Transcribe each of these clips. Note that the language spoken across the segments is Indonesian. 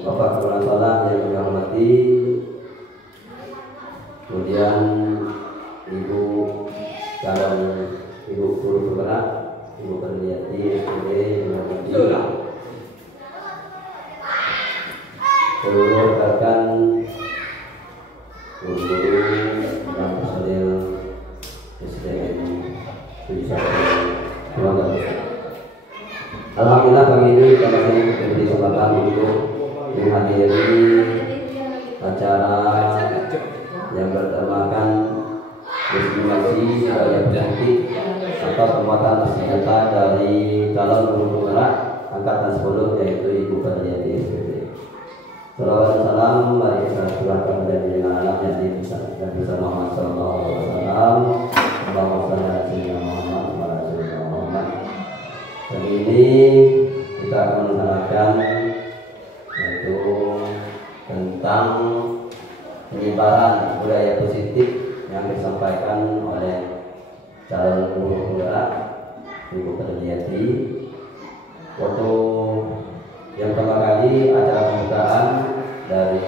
Bapak Kepala Sekolah yang kami hormati, kemudian Ibu calon Ibu Guru Penggerak, Ibu Perliati SPD yang hormati, seluruh rekan guru dan personil SDN keluarga. Alhamdulillah pagi ini kita masih diberi kesempatan untuk menghadiri acara yang bertemakan destinasi budaya politik atau penguatan senjata dari calon guru penggerak angkatan 10 yaitu Ibu Perliati SPD. Salawat dan salam mari kita curahkan dari anak yang bisa Muhammad sallallahu alaihi wasallam. Allahumma shalli ala sayyidina Muhammad wa ala sayyidina Muhammad. Dan ini kita akan melaksanakan yaitu tentang penyebaran budaya positif yang disampaikan oleh calon guru penggerak Ibu Perliati. Waktu yang pertama kali acara pembukaan dari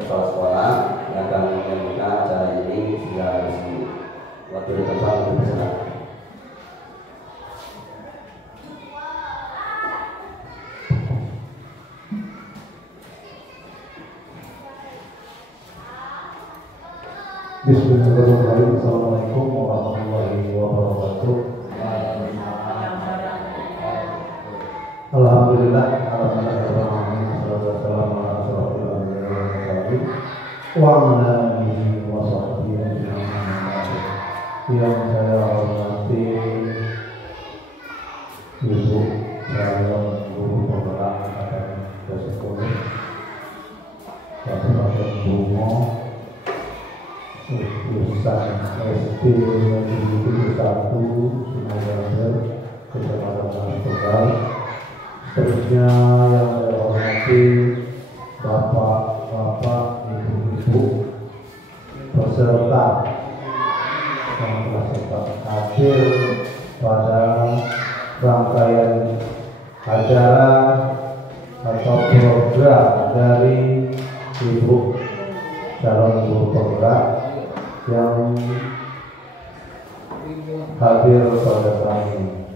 kepala sekolah yang akan membuka acara ini secara resmi. Waktu di tempat untuk bersilakan. Bismillahirrahmanirrahim. Assalamualaikum warahmatullahi wabarakatuh. Alhamdulillah, yang saya hormati Ibu calon guru penggerak angkatan 10, Bapak Bungo, lulusan SD Negeri 1 Sumatera, Kecamatan Tegal. Seterusnya yang saya hormati Bapak-bapak, Ibu-ibu, peserta yang telah sempat hadir pada rangkaian acara atau program dari Ibu calon guru penggerak yang hadir pada saat ini.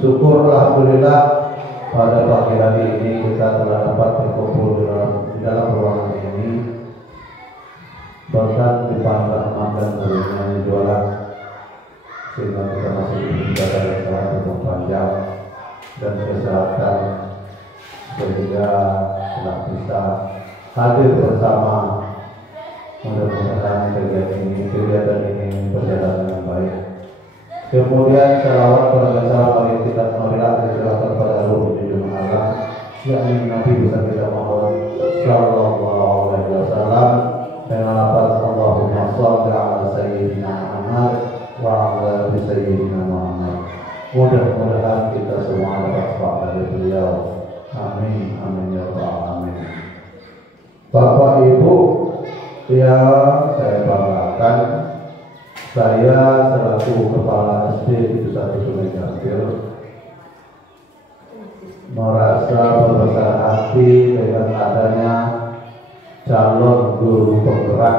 Syukur alhamdulillah pada pagi hari ini kita telah dapat berkumpul di dalam ruangan ini, bahkan dipandang makan gurunya jualan, sehingga kita masih berbicara yang sehat untuk panjang dan kesehatan, sehingga telah bisa hadir bersama. Mudah-mudahan kegiatan ini berjalan dengan baik. Kemudian salawat pada salam yang tidak marilah diserahkan pada ruh junjungan Allah, yakni Nabi besar kita Muhammad sallallahu alaihi wasallam, dengan lafaz Allahumma shalli ala sayyidina Muhammad wa ala ali sayyidina Muhammad. Mudah-mudahan kita semua dapat syafaat dari beliau. Amin, amin ya rabbal alamin. Bapak Ibu yang saya banggakan, saya selaku Kepala SD di Satu Sungai Gambir merasa berbesar hati dengan adanya calon guru penggerak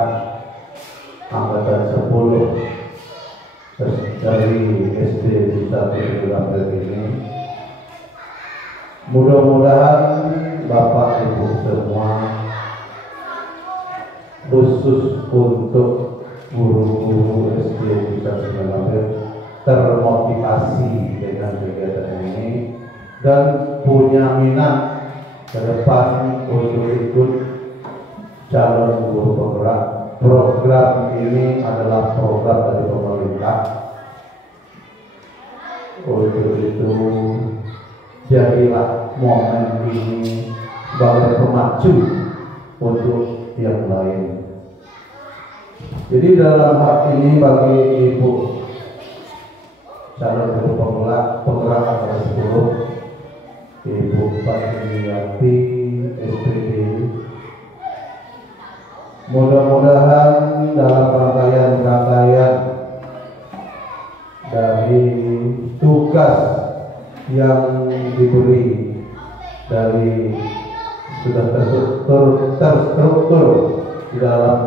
angkatan 10 dari SD di Satu Sungai Gambir ini. Mudah-mudahan Bapak Ibu semua, khusus untuk guru-guru SD di Satu Sungai Gambir, termotivasi dengan kegiatan ini dan punya minat ke depan untuk ikut calon guru penggerak. Program ini adalah program dari pemerintah. Untuk itu jadilah momen ini sebagai pemacu untuk yang lain. Jadi dalam hal ini bagi Ibu calon guru penggerak angkatan 10, Ibu Perliati SPD, mudah-mudahan dalam rangkaian dari tugas yang diberi dari sudah terstruktur di dalam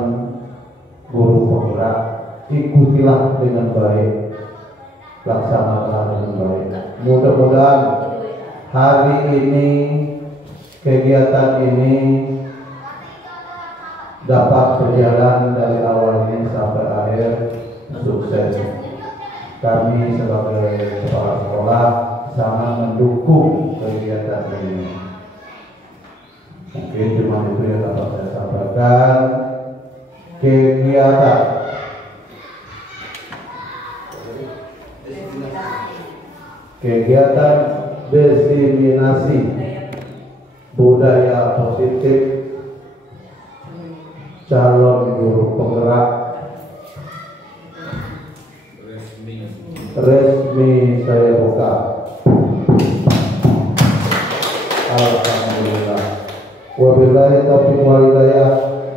guru penggerak, ikutilah dengan baik, laksanakan dengan baik. Mudah-mudahan hari ini, kegiatan ini dapat berjalan dari awal ini sampai akhir sukses. Kami sebagai kepala sekolah sangat mendukung kegiatan ini. Mungkin cuma itu yang dapat saya sampaikan. Kegiatan diseminasi budaya positif calon guru penggerak resmi saya buka. Alhamdulillah. Wabillahi taufiq wal hidayah.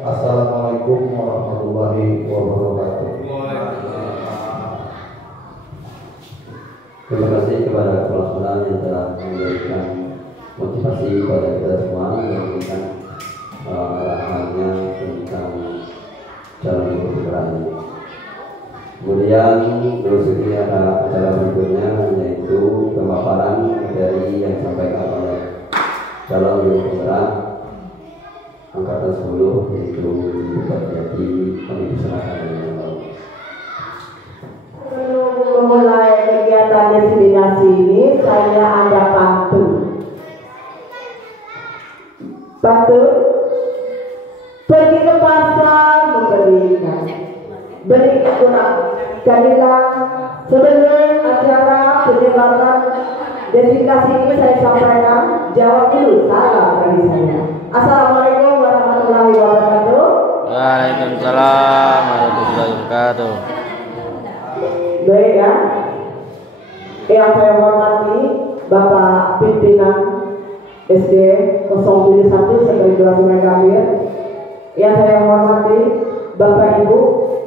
Assalamualaikum warahmatullahi wabarakatuh. Terima kasih kepada kepala sekolah yang telah memberikan motivasi kepada kita semua, memberikan arahannya tentang calon guru penggerak ini. Kemudian berikutnya ada acara berikutnya, yaitu pemaparan materi yang disampaikan oleh calon guru penggerak angkatan 10, yaitu Bupati. Kami persilakan dengan baik. Sebelum memulai kegiatan diseminasi ini, saya ada pantun. Pergi ke pasar membeli ikan, beli kurang. Kalilah sebelum acara penyebaran destinasi ini saya sampaikan, jawab dulu salam dari saya. Assalamualaikum warahmatullahi wabarakatuh. Waalaikumsalam warahmatullahi wabarakatuh. Baik ya, yang saya hormati Bapak Pimpinan SD 071 Sekolah Sungai Gambir, yang saya hormati Bapak Ibu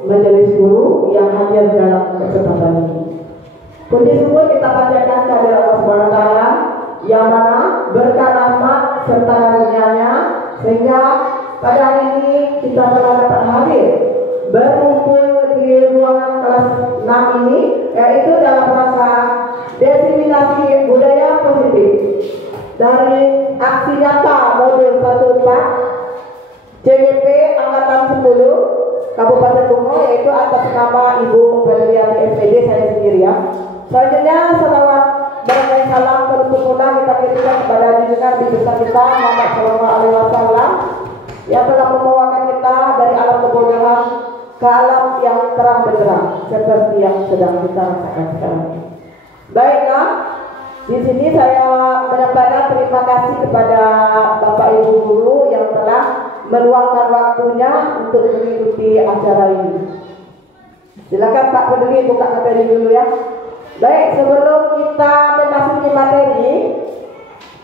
Majelis Guru yang hadir dalam kesempatan ini. Puji syukur kita panjatkan kepada Allah Subhanahu wa Ta'ala yang mana berkat rahmat serta karunia-Nya sehingga pada hari ini kita telah dapat hadir berkumpul di ruangan kelas 6 ini, yaitu dalam rangka diseminasi budaya positif dari aksi nyata modul 14 CGP angkatan 10 Kabupaten Bungo, yaitu atas nama Ibu Berliani SPD saya sendiri ya. Selanjutnya selawat berbagai salam terus kita kirimkan kepada junjungan Nabi besar kita Muhammad SAW yang telah membawakan kita dari alam kebodohan ke alam yang terang benderang seperti yang sedang kita rasakan sekarang ini. Baiklah, di sini saya menyampaikan terima kasih kepada Bapak Ibu guru yang telah meluangkan waktunya untuk mengikuti acara ini. Silakan Pak Peduli buka materi dulu ya. Baik, sebelum kita memasuki materi,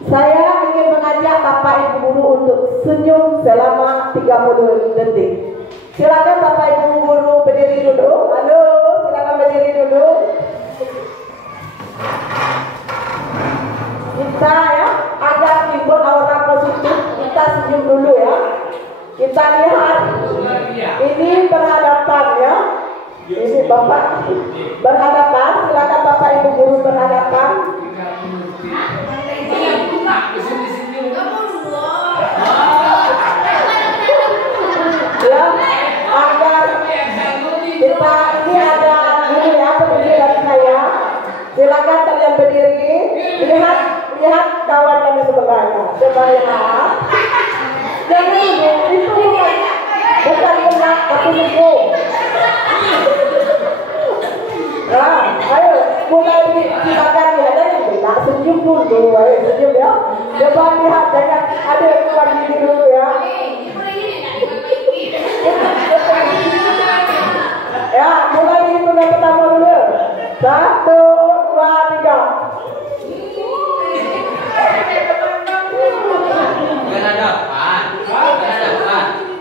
saya ingin mengajak Bapak Ibu guru untuk senyum selama 30 detik. Silakan Bapak Ibu guru berdiri dulu. Halo, silakan berdiri dulu. Kita ya, agar timbul aura positif, kita senyum dulu ya. Kita lihat, ini berhadapan ya. Ini Bapak berhadapan, silakan Bapak Ibu guru berhadapan. Ya, agar kita ini ada ini ya, berdiri dari saya. Silakan kalian berdiri, lihat kawan yang di sebelahnya. Coba lihat. Jadi itu bukan benak tapi hukum. Nah, ayo mulai silakan lihat yang benar, senyum dulu, ayo senyum ya. Coba lihat jangan ada yang keluar gigi dulu ya. Ya, mulai hitung yang pertama dulu. 1, 2, 3.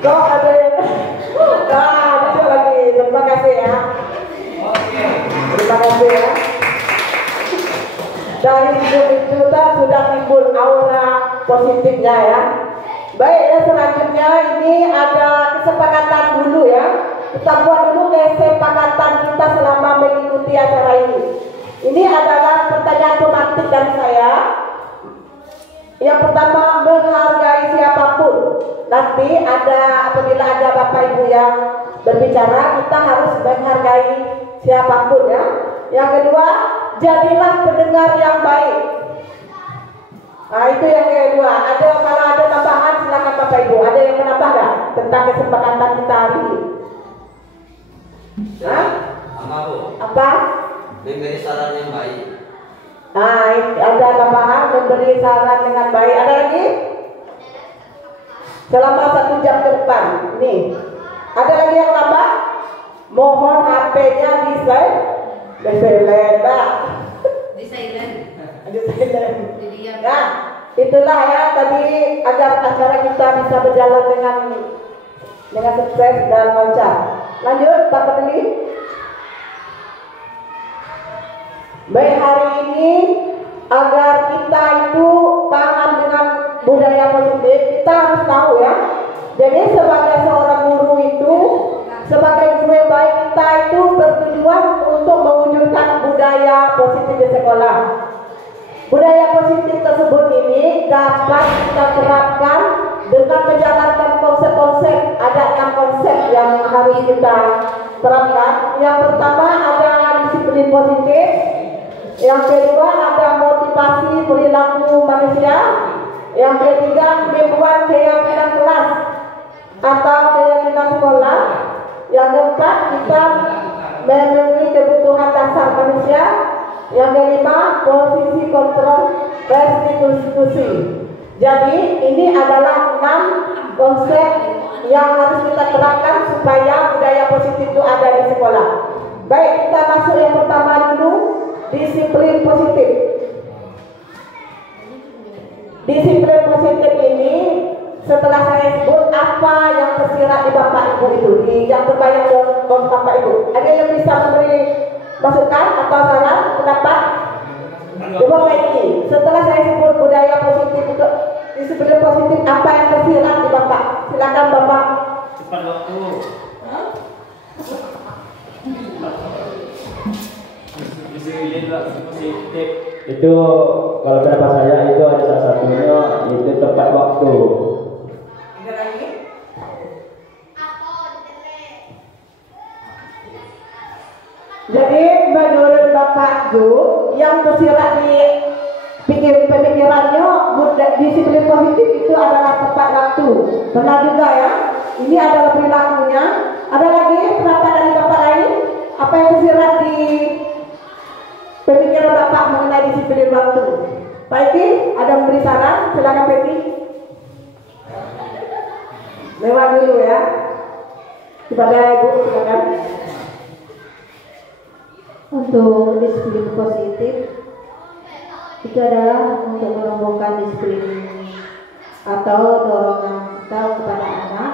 Kok ada yang nah, bisa lagi. Terima kasih ya. Terima kasih ya. Dari hidup kita sudah timbul aura positifnya ya. Baik ya, selanjutnya ini ada kesepakatan dulu ya. Kita buat dulu kesepakatan kita selama mengikuti acara ini. Ini adalah pertanyaan pemantik dari saya. Yang pertama, menghargai siapapun. Nanti apabila ada Bapak Ibu yang berbicara, kita harus menghargai siapapun ya. Yang kedua, jadilah pendengar yang baik. Nah, itu yang kedua. Kalau ada tambahan silakan Bapak Ibu. Ada yang menambah nggak tentang kesepakatan kita hari ini? Hah? Apa? Memberi saran yang baik. Nah, ada tambahan memberi saran dengan baik. Ada lagi? Selama 1 jam ke depan. Nih. Ada lagi yang tambah? Mohon HP-nya di silent. Di silent. Nah, itulah ya tadi agar acara kita bisa berjalan dengan sukses dan lancar. Lanjut, Pak Peduli. Baik, hari ini agar kita itu paham dengan budaya positif, kita harus tahu ya. Jadi sebagai seorang guru itu, sebagai guru yang baik, kita itu bertujuan untuk mewujudkan budaya positif di sekolah. Budaya positif tersebut ini dapat kita terapkan dengan menjalankan konsep-konsep. Ada 6 konsep yang harus kita terapkan. Yang pertama ada disiplin positif. Yang kedua ada motivasi perilaku manusia. Yang ketiga membuat keyakinan kelas atau keyakinan sekolah. Yang keempat kita memenuhi kebutuhan dasar manusia. Yang kelima, posisi kontrol restitusi. Jadi ini adalah 6 konsep yang harus kita terapkan supaya budaya positif itu ada di sekolah. Baik, kita masuk yang pertama dulu, disiplin positif. Disiplin positif ini setelah saya sebut apa yang tersirat di Bapak Ibu itu, yang terbayang di Bapak Ibu. Ada yang bisa memberi masukan atau saran, pendapat? Coba lagi. Setelah saya sebut budaya positif itu, disiplin positif, apa yang tersirat di Bapak? Silakan Bapak. Cepat waktu. Disiplin positif itu kalau pendapat saya itu ada salah satunya itu tepat waktu. Jadi menurut Bapak Ju, yang tersirat di pemikirannya disiplin positif itu adalah tepat waktu. Benar juga ya. Ini adalah perilakunya. Ada lagi pendapat dari Bapak lain? Apa yang tersirat di pemikiran Bapak mengenai disiplin waktu? Pak Eki, ada memberi saran? Silakan Pak Eki. Lewat dulu ya. Kepada Ibu silakan. Untuk disiplin positif itu adalah untuk menumbuhkan disiplin atau dorongan kita kepada anak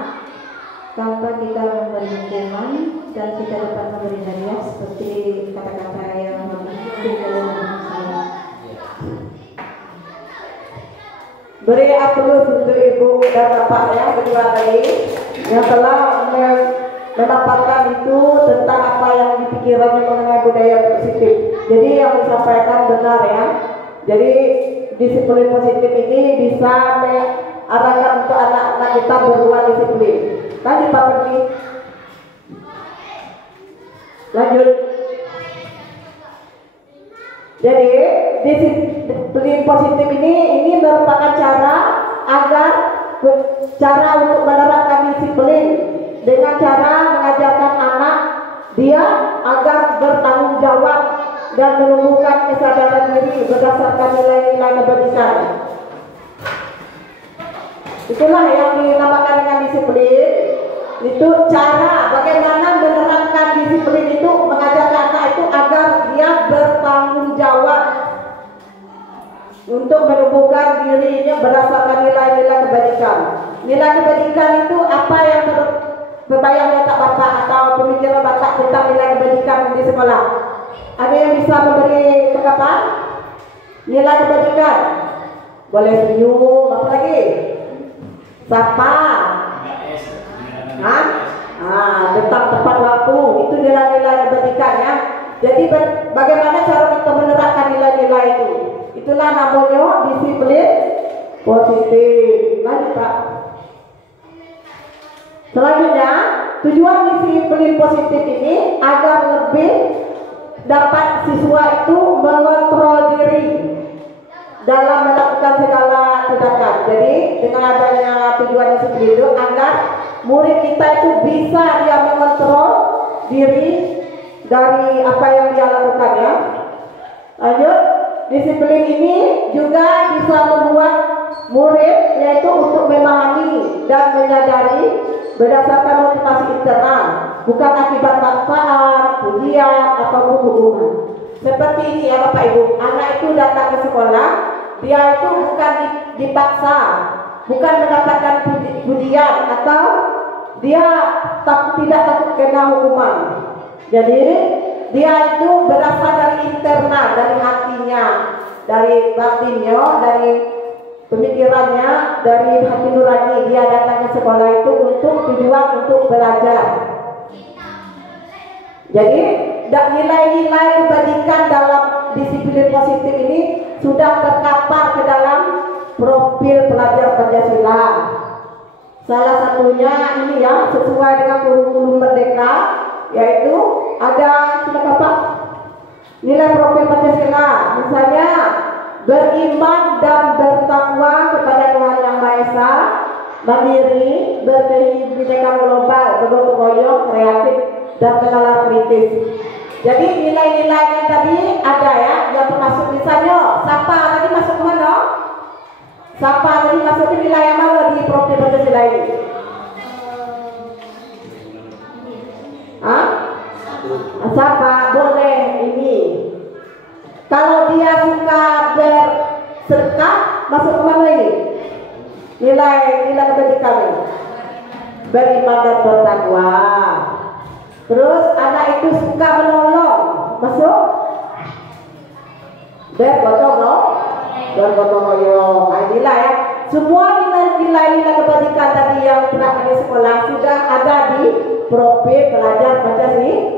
tanpa kita memberi hukuman dan kita dapat memberi hadiah seperti kata-kata yang beri aplaus untuk Ibu dan Bapak ya berdua tadi yang telah memaparkan itu tentang apa yang dipikirannya mengenai budaya positif. Jadi yang disampaikan benar ya. Jadi disiplin positif ini bisa diarahkan untuk anak-anak kita berbuat disiplin. Lanjut Pak Pergi. Lanjut. Jadi disiplin positif ini merupakan cara untuk menerapkan disiplin dengan cara mengajarkan anak dia agar bertanggung jawab dan menumbuhkan kesadaran diri berdasarkan nilai-nilai kebajikan. Itulah yang dinamakan dengan disiplin. Itu cara bagaimana menerapkan disiplin itu, mengajarkan anak itu agar dia bertanggung jawab untuk menumbuhkan dirinya berdasarkan nilai-nilai kebajikan. Nilai kebajikan itu apa yang terbayang di otak Bapak atau pemikiran Bapak tentang nilai kebajikan di sekolah? Ada yang bisa memberi tanggapan? Nilai kebajikan boleh senyum, apa lagi? Sapa. Hah? Tentang tepat waktu, itu nilai-nilai pendidikan ya. Jadi bagaimana cara kita menerapkan nilai-nilai itu? Itulah namanya disiplin positif. Lanjut Pak. Selanjutnya, tujuan disiplin positif ini agar lebih dapat siswa itu mengontrol diri dalam melakukan segala tindakan. Jadi dengan adanya tujuan disiplin itu agar murid kita itu bisa dia mengontrol diri dari apa yang dia lakukan ya. Lanjut, disiplin ini juga bisa membuat murid yaitu untuk memahami dan menyadari berdasarkan motivasi internal, bukan akibat paksaan, pujian ataupun hukuman. Seperti ini ya Bapak Ibu, anak itu datang ke sekolah, dia itu bukan dipaksa, bukan mendapatkan pujian atau dia tidak takut kena hukuman. Jadi dia itu berasal dari internal, dari hatinya, dari batinnya, dari pemikirannya, dari hati nurani. Dia datang ke sekolah itu untuk tujuan untuk belajar. Jadi nilai-nilai kebajikan dalam disiplin positif ini sudah terkapar ke dalam profil pelajar Pancasila. Salah satunya ini ya, sesuai dengan kurikulum Merdeka, yaitu ada silakan Pak, nilai profil Pancasila. Misalnya beriman dan bertakwa kepada Tuhan Yang Maha Esa, mandiri, berkebinekaan global, bergotong royong, kreatif, dan kenalar kritis. Jadi nilai-nilai yang tadi ada ya, yang termasuk misalnya sapa tadi masuk ke mana? Sapa tadi masuk ke wilayah mana di profil Pancasila ini? Sapa boleh ini. Kalau dia suka bersedekah, masuk ke mana ini? Nilai kebajikan ini. Beriman dan bertakwa. Terus anak itu suka menolong, masuk bergotong royong. Inilah ya. Semua nilai kebajikan tadi yang diterapkan di sekolah sudah ada di profil pelajar Pancasila.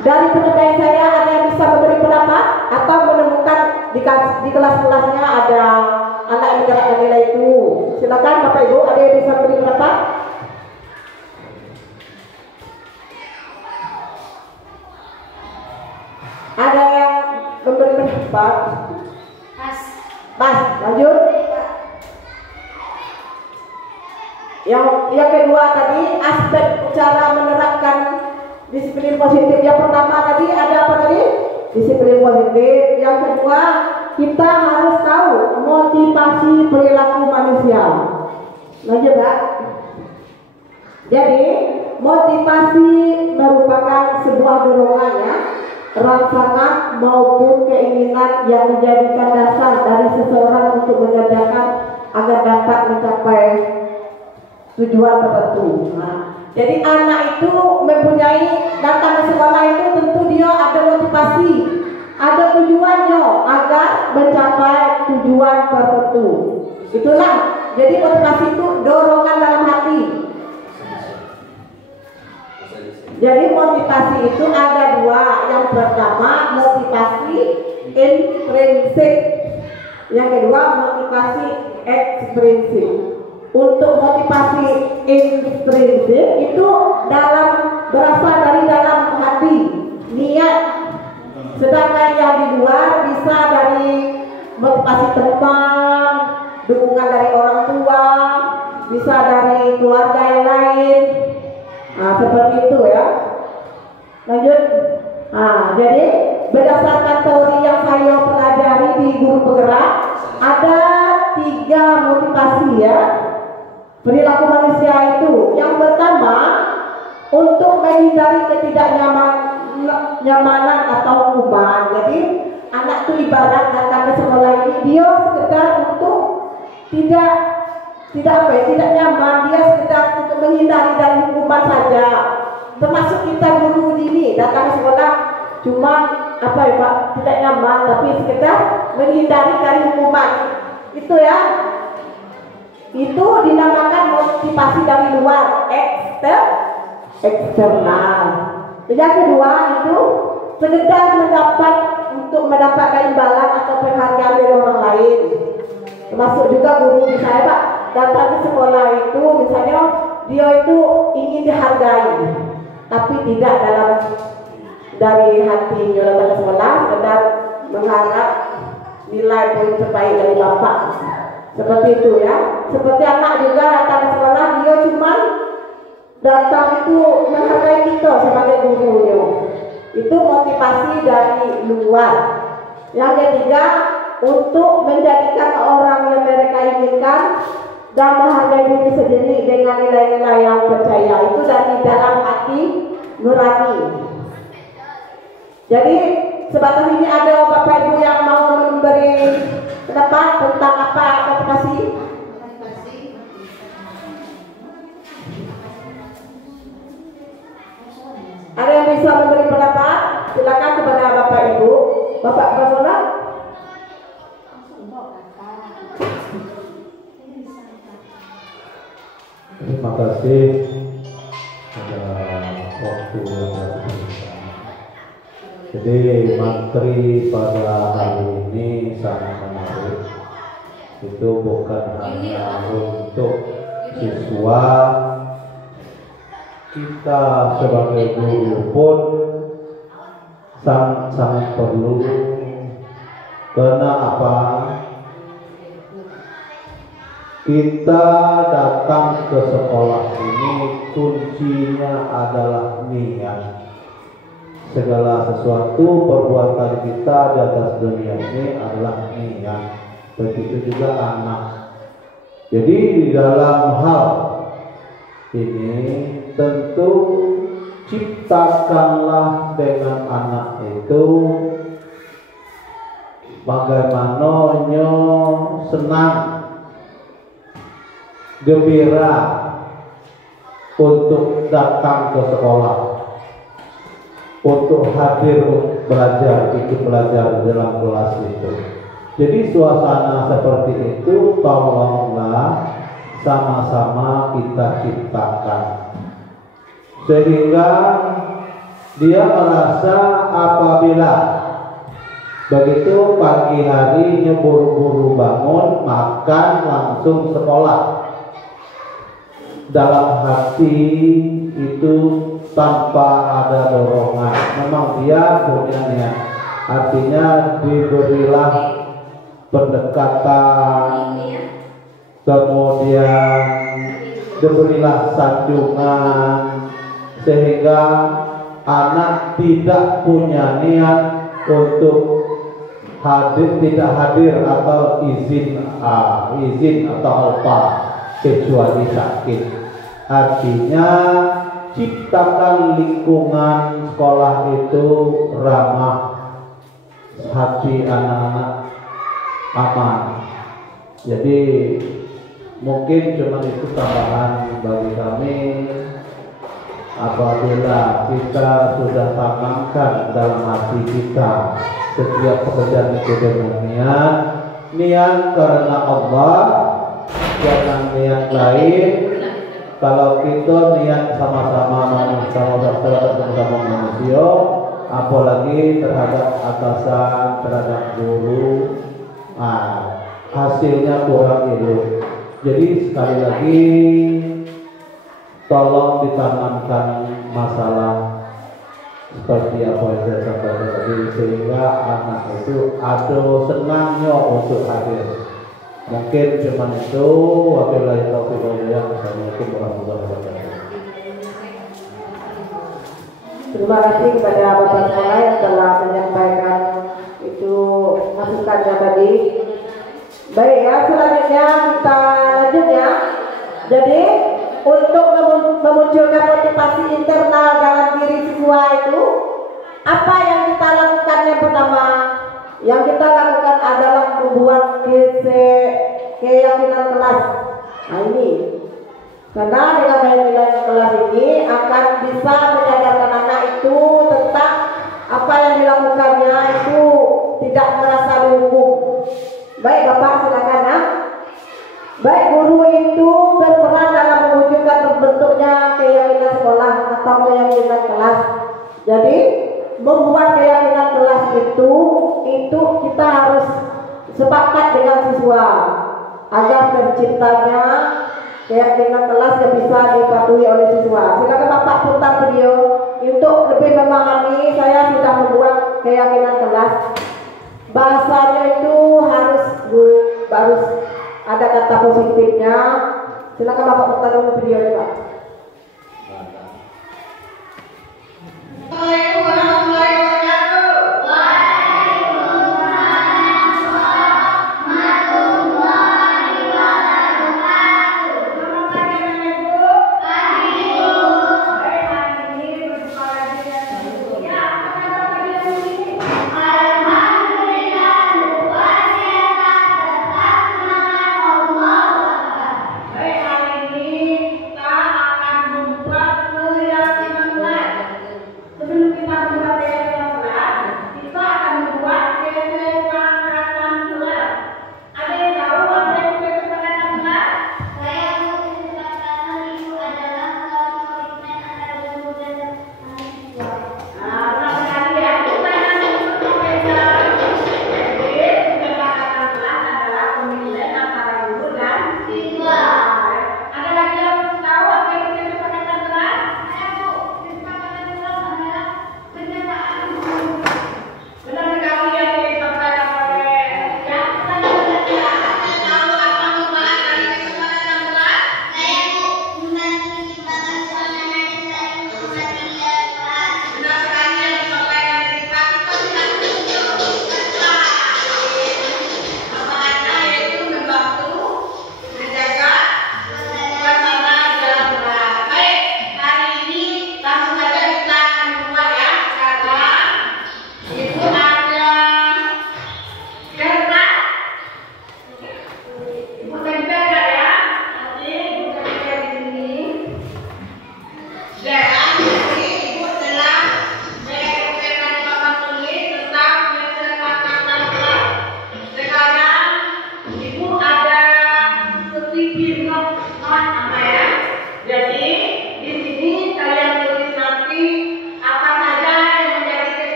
Dari penelitian saya ada yang bisa memberi pendapat atau menemukan di kelas-kelasnya ada anak yang menerapkan nilai itu. Silakan Bapak Ibu, ada yang bisa memberi pendapat? Ada yang memberi pendapat? Pas, lanjut. Yang kedua tadi aspek cara menerapkan disiplin positif. Yang pertama tadi ada apa tadi? Disiplin positif. Yang kedua kita harus tahu motivasi perilaku manusia. Lanjut Pak. Jadi motivasi merupakan sebuah dorongan ya, rangsangan maupun keinginan yang menjadikan dasar dari seseorang untuk mengerjakan agar dapat mencapai tujuan tertentu. Jadi anak itu mempunyai datang ke sekolah itu tentu dia ada motivasi, ada tujuannya agar mencapai tujuan tertentu. Itulah. Jadi motivasi itu dorongan dalam hati. Jadi motivasi itu ada dua. Yang pertama motivasi intrinsik, yang kedua motivasi ekstrinsik. Untuk motivasi intrinsik itu berasal dari dalam hati, niat. Sedangkan yang di luar bisa dari motivasi teman, dukungan dari orang tua, bisa dari keluarga yang lain. Seperti itu ya. Lanjut. Jadi berdasarkan teori yang saya pelajari di guru penggerak, ada 3 motivasi ya perilaku manusia itu. Yang pertama, untuk menghindari ketidaknyamanan atau hukuman. Jadi anak itu ibarat datang ke sekolah ini, dia sekedar untuk tidak nyaman, dia sekedar untuk menghindari dari hukuman saja. Termasuk kita guru ini datang ke sekolah cuma Pak, tidak nyaman, tapi sekedar menghindari dari hukuman. Itu ya. Itu dinamakan motivasi dari luar, eksternal. Yang kedua itu sekedar mendapatkan imbalan atau penghargaan dari orang lain. Termasuk juga guru saya Pak, datang ke sekolah itu misalnya dia itu ingin dihargai, tapi tidak dari hatinya datang ke sekolah, sekedar mengharap nilai poin terbaik dari bapak. Seperti itu ya. Seperti anak juga datang ke sekolah, dia cuma datang itu menghargai kita sebagai gurunya. Itu motivasi dari luar. Yang ketiga, untuk menjadikan orang yang mereka inginkan dan menghargai diri sendiri dengan nilai-nilai yang percaya. Itu dari dalam hati nurani. Jadi sebatas ini ada Bapak Ibu yang mau memberi pendapat tentang apa motivasi? Ada yang bisa memberi pendapat? Silakan kepada Bapak Ibu. Bapak Basona. Terima kasih pada waktu yang bersama. Jadi materi pada hari ini sangat menarik. Itu bukan hanya untuk siswa, kita sebagai guru pun sangat perlu. Karena apa? Kita datang ke sekolah ini kuncinya adalah niat. Segala sesuatu perbuatan kita di atas dunia ini adalah niat. Begitu juga anak. Jadi di dalam hal ini tentu ciptakanlah dengan anak itu bagaimana senang, gembira untuk datang ke sekolah, untuk hadir belajar, ikut belajar dalam kelas itu. Jadi suasana seperti itu tolonglah sama-sama kita ciptakan, sehingga dia merasa apabila begitu pagi hari buru-buru bangun, makan, langsung sekolah, dalam hati itu tanpa ada dorongan, memang dia punya niat. Artinya diberilah pendekatan, kemudian diberilah sanjungan, sehingga anak tidak punya niat untuk tidak hadir atau izin atau apa kecuali sakit. Artinya ciptakan lingkungan sekolah itu ramah, hati anak-anak aman. Jadi mungkin cuma itu tambahan bagi kami. Apabila kita sudah tanamkan dalam hati kita setiap pekerjaan itu dengan niat karena Allah, jangan niat lain. Kalau kita niat sama-sama manusia, apalagi terhadap atasan, terhadap guru, hasilnya kurang elok. Jadi sekali lagi tolong ditanamkan masalah seperti apa yang saya sampaikan tadi, sehingga anak itu ada senangnya untuk hadir. Mungkin cuma itu. Wabillahi taufiq wal hidayah. Assalamualaikum warahmatullahi wabarakatuh. Terima kasih kepada Bapak sekolah yang telah menyampaikan itu masukannya tadi. Baik ya, selanjutnya kita lanjut ya. Jadi untuk memunculkan motivasi internal dalam diri siswa itu, apa yang kita lakukan? Yang pertama yang kita lakukan adalah membuat keyakinan kelas. Nah ini, karena dengan keyakinan kelas ini akan bisa menyadarkan anak itu tentang apa yang dilakukannya itu tidak merasa dihukum. Baik Bapak, silakan ya. dalam keyakinan kelas itu kita harus sepakat dengan siswa agar terciptanya keyakinan kelas yang bisa dipatuhi oleh siswa. Silakan Bapak putar video untuk lebih memahami. Saya sudah membuat keyakinan kelas. Bahasanya itu harus ada kata positifnya. Silakan Bapak putar dulu videonya, Pak.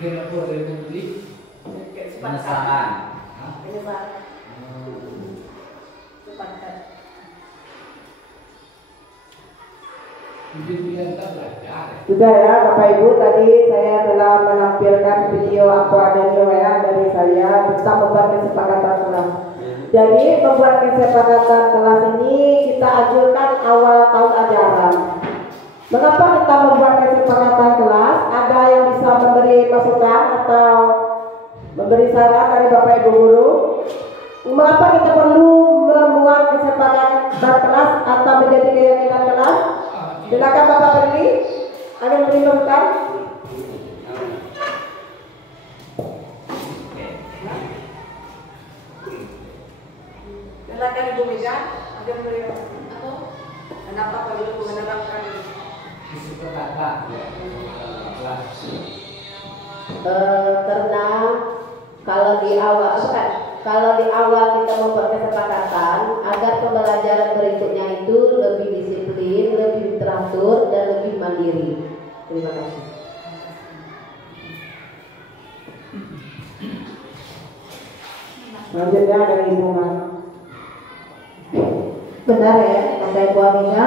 Penyesalan. Sudah ya Bapak Ibu, tadi saya telah menampilkan video apa adanya ya dari saya tentang membuat kesepakatan kelas. Jadi membuat kesepakatan kelas ini kita ajukan awal tahun ajaran. Mengapa kita membuat kesepakatan kelas? Ada yang bisa memberi masukan atau memberi saran dari Bapak Ibu guru? Mengapa kita perlu membuat kesepakatan kelas atau menjadi keyakinan kelas? Silakan Bapak Perli, ada yang beri masukan? Silakan Ibu Mega, ada yang beri masukan? Kenapa perlu menerapkan kesepakatan? Karena kalau di awal kita membuat kesepakatan agar pembelajaran berikutnya itu lebih disiplin, lebih teratur dan lebih mandiri. Terima kasih. Selanjutnya dari Ibu Mas. Benar ya, Bapak Ibu Amina,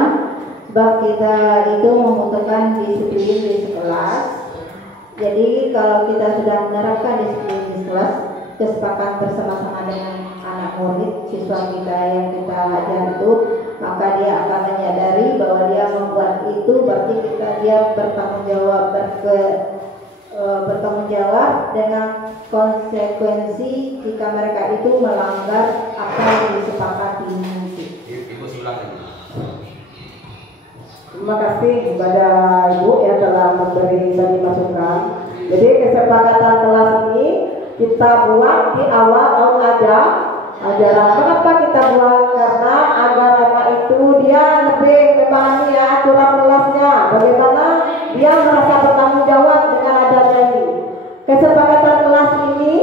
sebab kita itu membutuhkan disiplin di kelas. Jadi kalau kita sudah menerapkan disiplin di kelas, kesepakatan bersama-sama dengan anak murid siswa kita yang kita ajar itu, maka dia akan menyadari bahwa dia membuat itu berarti dia bertanggung jawab dengan konsekuensi jika mereka itu melanggar apa yang disepakati nanti. Ibu sebelah lagi. Terima kasih kepada Ibu yang telah memberi masukan. Jadi kesepakatan kelas ini kita buat di awal tahun ajaran. Kenapa kita buat? Karena agar anak itu dia lebih memahami ya aturan kelasnya. Bagaimana dia merasa bertanggung jawab dengan adanya ini. Kesepakatan kelas ini,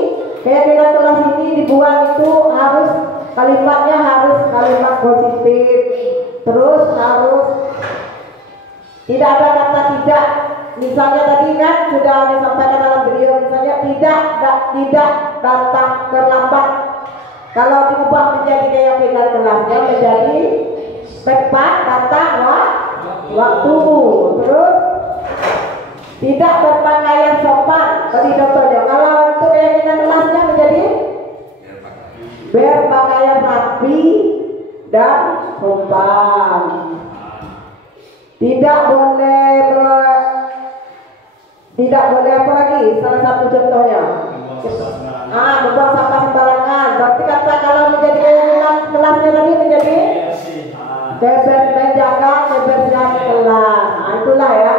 keyakinan kelas ini dibuat itu harus kalimatnya harus kalimat positif. Terus harus tidak ada kata tidak. Misalnya tadi kan sudah disampaikan dalam video, misalnya tidak datang terlambat. Kalau diubah menjadi keyakinan kelasnya menjadi tepat datang waktu. Terus tidak berpakaian sopan. Tadi contohnya. Kalau untuk keyakinan kelasnya menjadi berpakaian rapi dan sopan. Tidak boleh apa lagi? Salah satu contohnya. Membuang sampah sembarangan. Berarti kata kalau menjadi keyakinan kelasnya tadi menjadi menjaga kebersihan kelas. Itulah ya.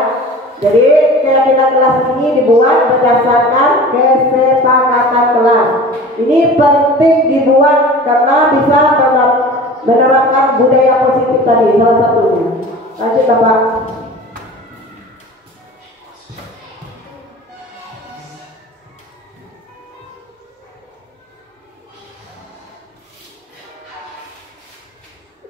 Jadi keyakinan kelas ini dibuat berdasarkan kesepakatan kelas. Ini penting dibuat karena bisa menerapkan budaya positif tadi salah satunya. Lanjut Bapak.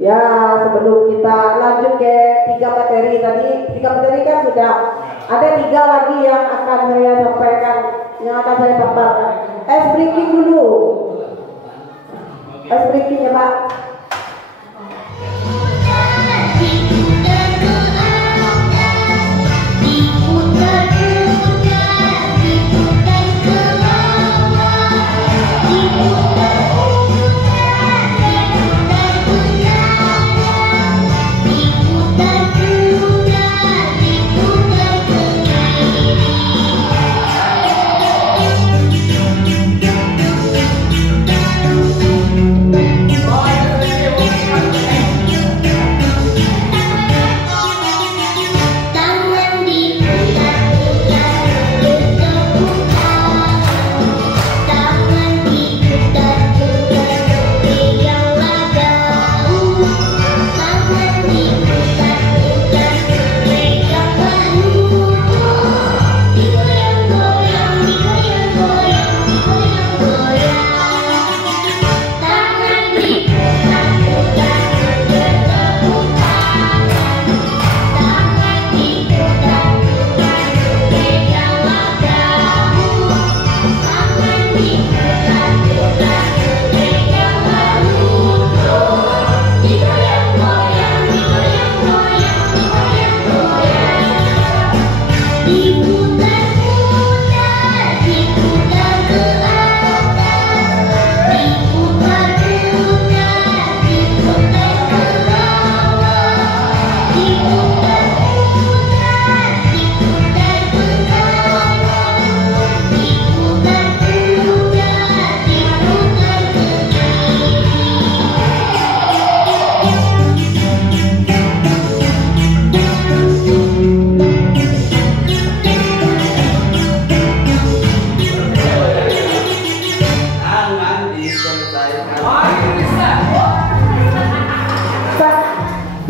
Ya, sebelum kita lanjut ke 3 materi tadi, 3 materi kan sudah ada 3 lagi yang akan saya sampaikan, yang akan saya paparkan. Ice breaking dulu. Ice breaking ya Pak. Oh,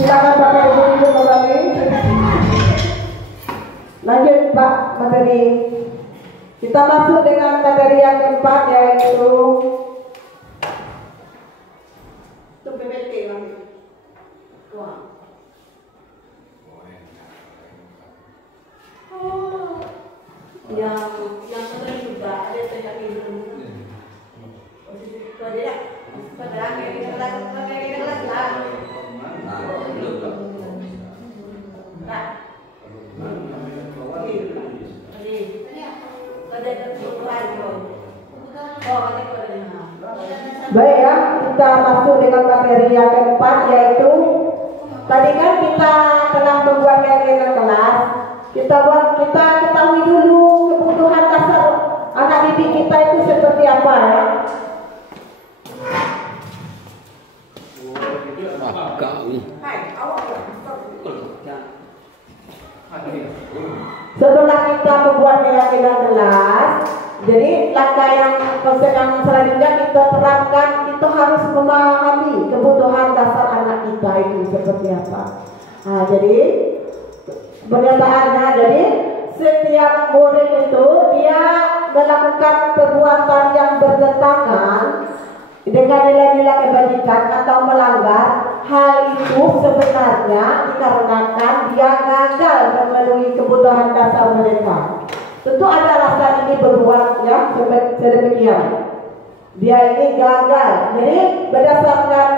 Silakan Bapak Ibu kembali. Lanjut Pak materi. Kita masuk dengan materi yang keempat yaitu PPT. Yang kemarin juga ada saya dulu. Ada ya? Pada akhirnya kelas lah. Baik ya, kita masuk dengan materi yang keempat yaitu tadi kan kita telah membuat dengan kelas. Kita ketahui dulu kebutuhan dasar anak didik kita itu seperti apa ya. Setelah kita membuat keyakinan kelas, jadi langkah yang konsep yang selanjutnya kita terapkan, kita harus memahami kebutuhan dasar anak kita itu seperti apa. Nah, jadi pernyataannya, jadi setiap murid itu dia melakukan perbuatan yang bertentangan dengan nilai-nilai kebajikan atau melanggar. Hal itu sebenarnya dikarenakan dia gagal memenuhi kebutuhan dasar mereka. Tentu ada alasan ini berbuat ya sedemikian. Dia ini gagal. Jadi berdasarkan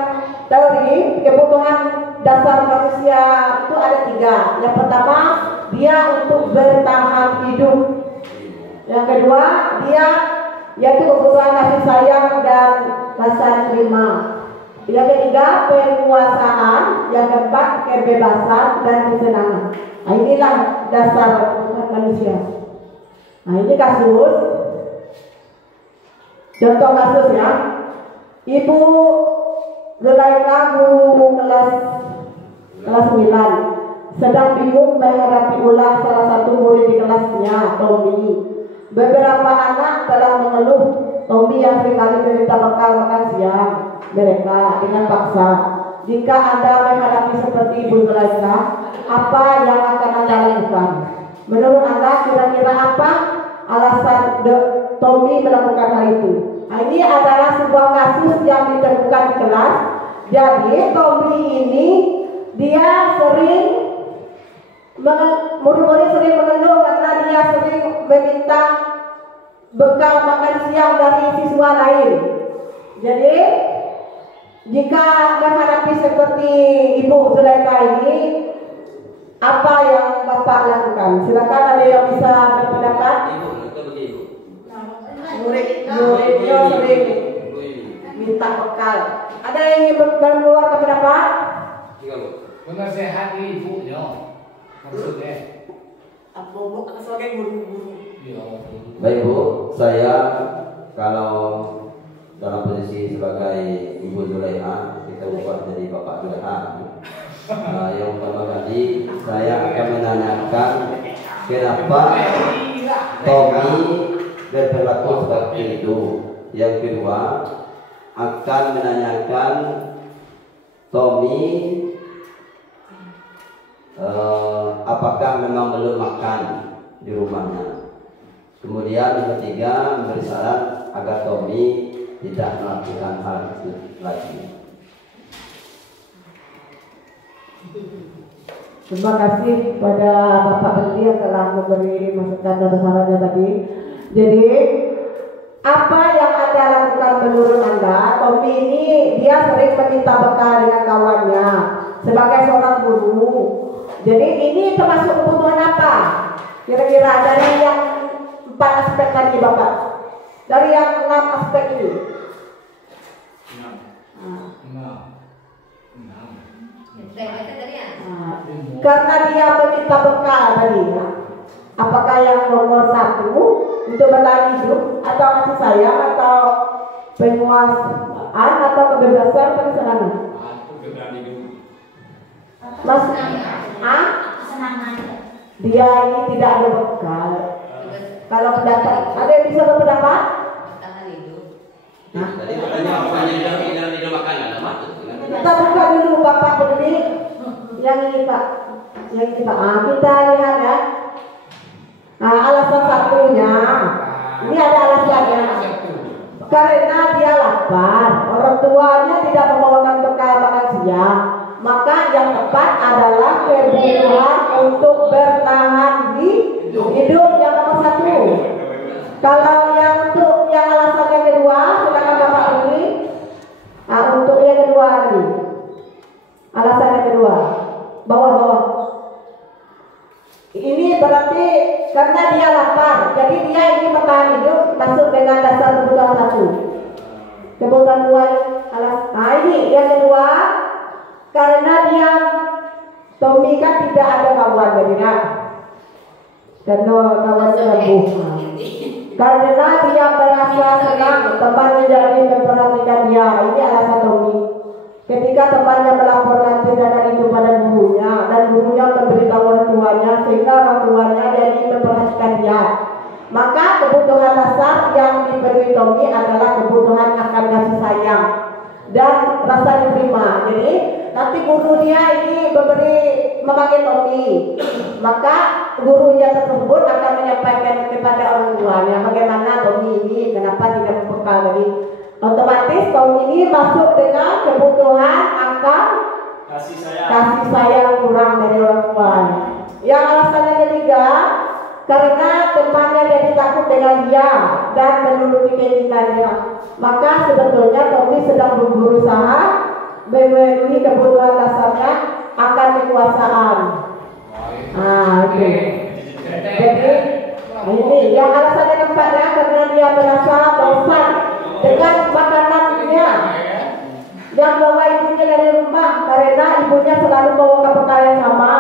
teori kebutuhan dasar manusia itu ada 3. Yang pertama, dia untuk bertahan hidup. Yang kedua, dia yaitu kebutuhan kasih sayang dan rasa terima. Yang ketiga, penguasaan. Yang keempat, kebebasan dan kesenangan. Nah, inilah dasar kebutuhan manusia. Nah, ini kasus. Contoh kasusnya, Ibu Zulaika guru kelas 9 sedang bingung menghadapi ulah salah satu murid di kelasnya, Tommy. Beberapa anak telah mengeluh Tommy yang seringkali meminta bekal makan siang mereka dengan paksa. Jika Anda menghadapi seperti Ibu Zulaika, apa yang akan Anda lakukan? Menurut Anda kira-kira apa alasan Tommy melakukan hal itu? Nah, ini adalah sebuah kasus yang ditemukan di kelas. Jadi Tommy ini dia sering murid-murid sering mengeluh karena dia sering meminta bekal makan siang dari siswa lain. Jadi jika menghadapi seperti Ibu Zulaika ini, apa yang Bapak lakukan? Silakan, ada yang bisa berpendapat. Muridnya sering minta bekal. Ada yang ingin mengeluarkan pendapat? Menasehati ibunya. Maksudnya. Apa sebagai guru-guru? Baik Bu, saya kalau dalam posisi sebagai Ibu Zulaika, kita ubah jadi Bapak Zulaika. Yang pertama kali saya akan menanyakan kenapa Tommy berperilaku seperti itu. Yang kedua akan menanyakan Tommy apakah memang belum makan di rumahnya. Kemudian yang ketiga memberi saran agar Tommy tidak melakukan hal itu lagi. Terima kasih kepada Bapak Menteri yang telah memberi masukan dan sarannya tadi. Jadi apa yang Anda lakukan menurut Anda? Tommy ini dia sering meminta bekal dengan kawannya sebagai seorang guru. Jadi ini termasuk kebutuhan apa? Kira-kira dari yang 4 aspek tadi Bapak, dari yang 6 aspek ini. Karena dia meminta bekal tadi ya. Apakah yang nomor 1 untuk bertahan hidup, atau kasih sayang, atau penguasaan, atau kebebasan, atau kesenangan? Mas, dia ini tidak ada bekal. Kalau pendapat, ada yang bisa berpendapat? Tadi pertanyaan tidak makan ada mati. Kita buka dulu Bapak Menteri. Yang ini Pak. Kita lihat ya. Alasan satunya, ini ada alasannya. Karena dia lapar, orang tuanya tidak membawakan bekal makan siang, maka yang tepat adalah kebutuhan untuk bertahan di hidup yang nomor satu. Kalau yang alasan yang kedua, silakan Bapak ini. Untuk yang kedua ini, alasan yang kedua, bawah. Ini berarti karena dia lapar, jadi dia ingin bertahan hidup, masuk dengan dasar kebutuhan satu. Kebutuhan dua, ini yang kedua, karena dia Tommy kan tidak ada kawan jadinya, karena kawan sembuh. Karena dia merasa senang teman menjadi memperhatikan dia, ini alasan Tommy. Ketika temannya melaporkan tindakan itu pada gurunya dan gurunya memberitahu orang tuanya sehingga orang tuanya jadi memperhatikan dia, maka kebutuhan dasar yang diberi Tommy adalah kebutuhan akan kasih sayang dan rasa diterima. Jadi nanti guru dia ini memanggil Tommy, maka gurunya tersebut akan menyampaikan kepada orang tuanya bagaimana Tommy ini kenapa tidak berbekal. Jadi otomatis Tommy ini masuk dengan kebutuhan akan kasih sayang kurang dari orang tuanya. Yang alasan yang ketiga, karena temannya jadi takut dengan dia dan menuruti keinginannya, maka sebetulnya Tommy sedang berusaha memenuhi kebutuhan dasarnya akan kekuasaan. Oke. Jadi ini yang alasan yang keempatnya, karena dia merasa bosan dengan makanannya yang bawa ibunya dari rumah, karena ibunya selalu bawa bekal yang sama.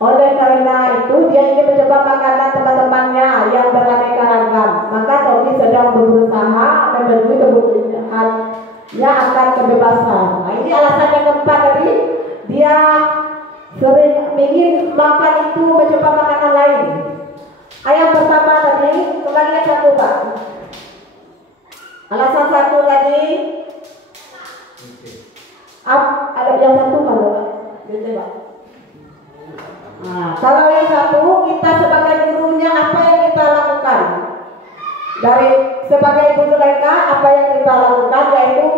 Oleh karena itu dia ingin mencoba makanan teman-temannya yang beraneka ragam. Maka Tommy sedang berusaha memenuhi kebutuhannya akan kebebasan. Ini alasan yang keempat tadi, dia sering ingin makan itu mencoba makanan lain. Yang pertama tadi, kembali yang satu Pak. Alasan satu tadi, ada yang satu mana Pak? Pak. Kalau yang satu, kita sebagai gurunya apa yang kita lakukan? Dari sebagai ibu mereka apa yang kita lakukan, yaitu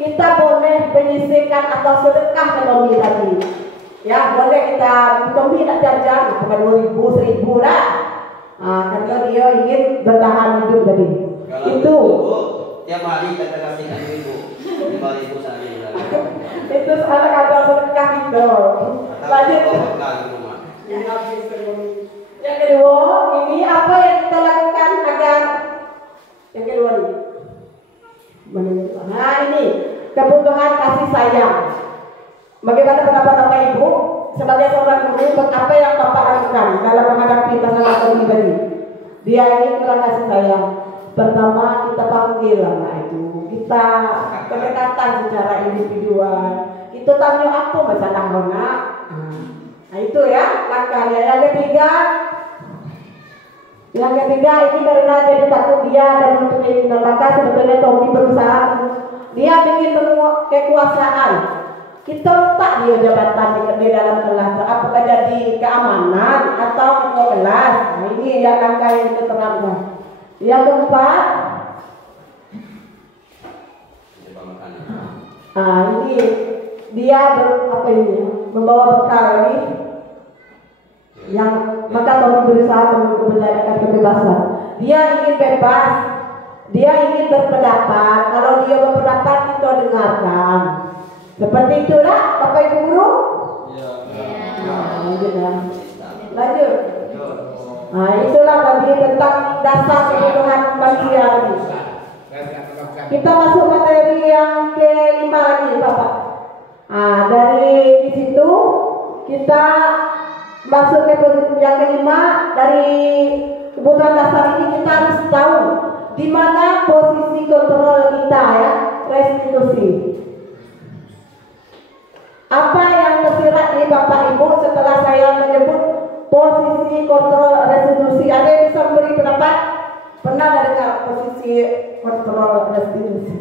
kita boleh menyisihkan atau sedekah ke Tommy tadi. Ya boleh kita, Tommy tak jajan, bukan 2.000, 1.000 lah. Karena dia ingin bertahan hidup tadi. Itu tiap hari kita kasihkan ibu 5.000 saja. Itu salah kata sedekah itu. Lanjut. Yang kedua, ini apa yang kita lakukan agar yang kedua ini. Nah ini kebutuhan kasih sayang. Bagaimana pendapat Bapak Ibu sebagai seorang guru, apa yang Bapak lakukan dalam menghadapi masalah Tommy tadi? Dia ingin kurang kasih sayang. Pertama kita panggil anak itu, kita pendekatan secara individual. Kita tanya apa masalah anak. Nah itu ya langkahnya. Yang ketiga ini karena jadi takut dia dan untuk keinginan, maka sebetulnya Tommy berusaha, dia ingin kekuasaan. Kita letak dia jabatan di dalam kelas, apakah jadi keamanan atau ketua kelas. Nah ini yang langkah yang kita terapkan. Yang keempat, ini dia membawa bekal ini, yang maka Tommy berusaha untuk menjadikan kebebasan. Dia ingin bebas, dia ingin berpendapat. Kalau dia berpendapat kita dengarkan. Seperti itulah Bapak Ibu guru. Lanjut. Nah itulah tadi tentang dasar kebutuhan manusia ini. Kita masuk materi yang kelima lagi Bapak. Dari di situ kita masuk ke yang kelima. Dari kebutuhan dasar ini kita harus tahu di mana posisi kontrol kita ya, restitusi. Apa yang tersirat di Bapak Ibu setelah saya menyebut posisi kontrol restitusi? Ada yang bisa memberi pendapat? Pernah dengar posisi kontrol restitusi?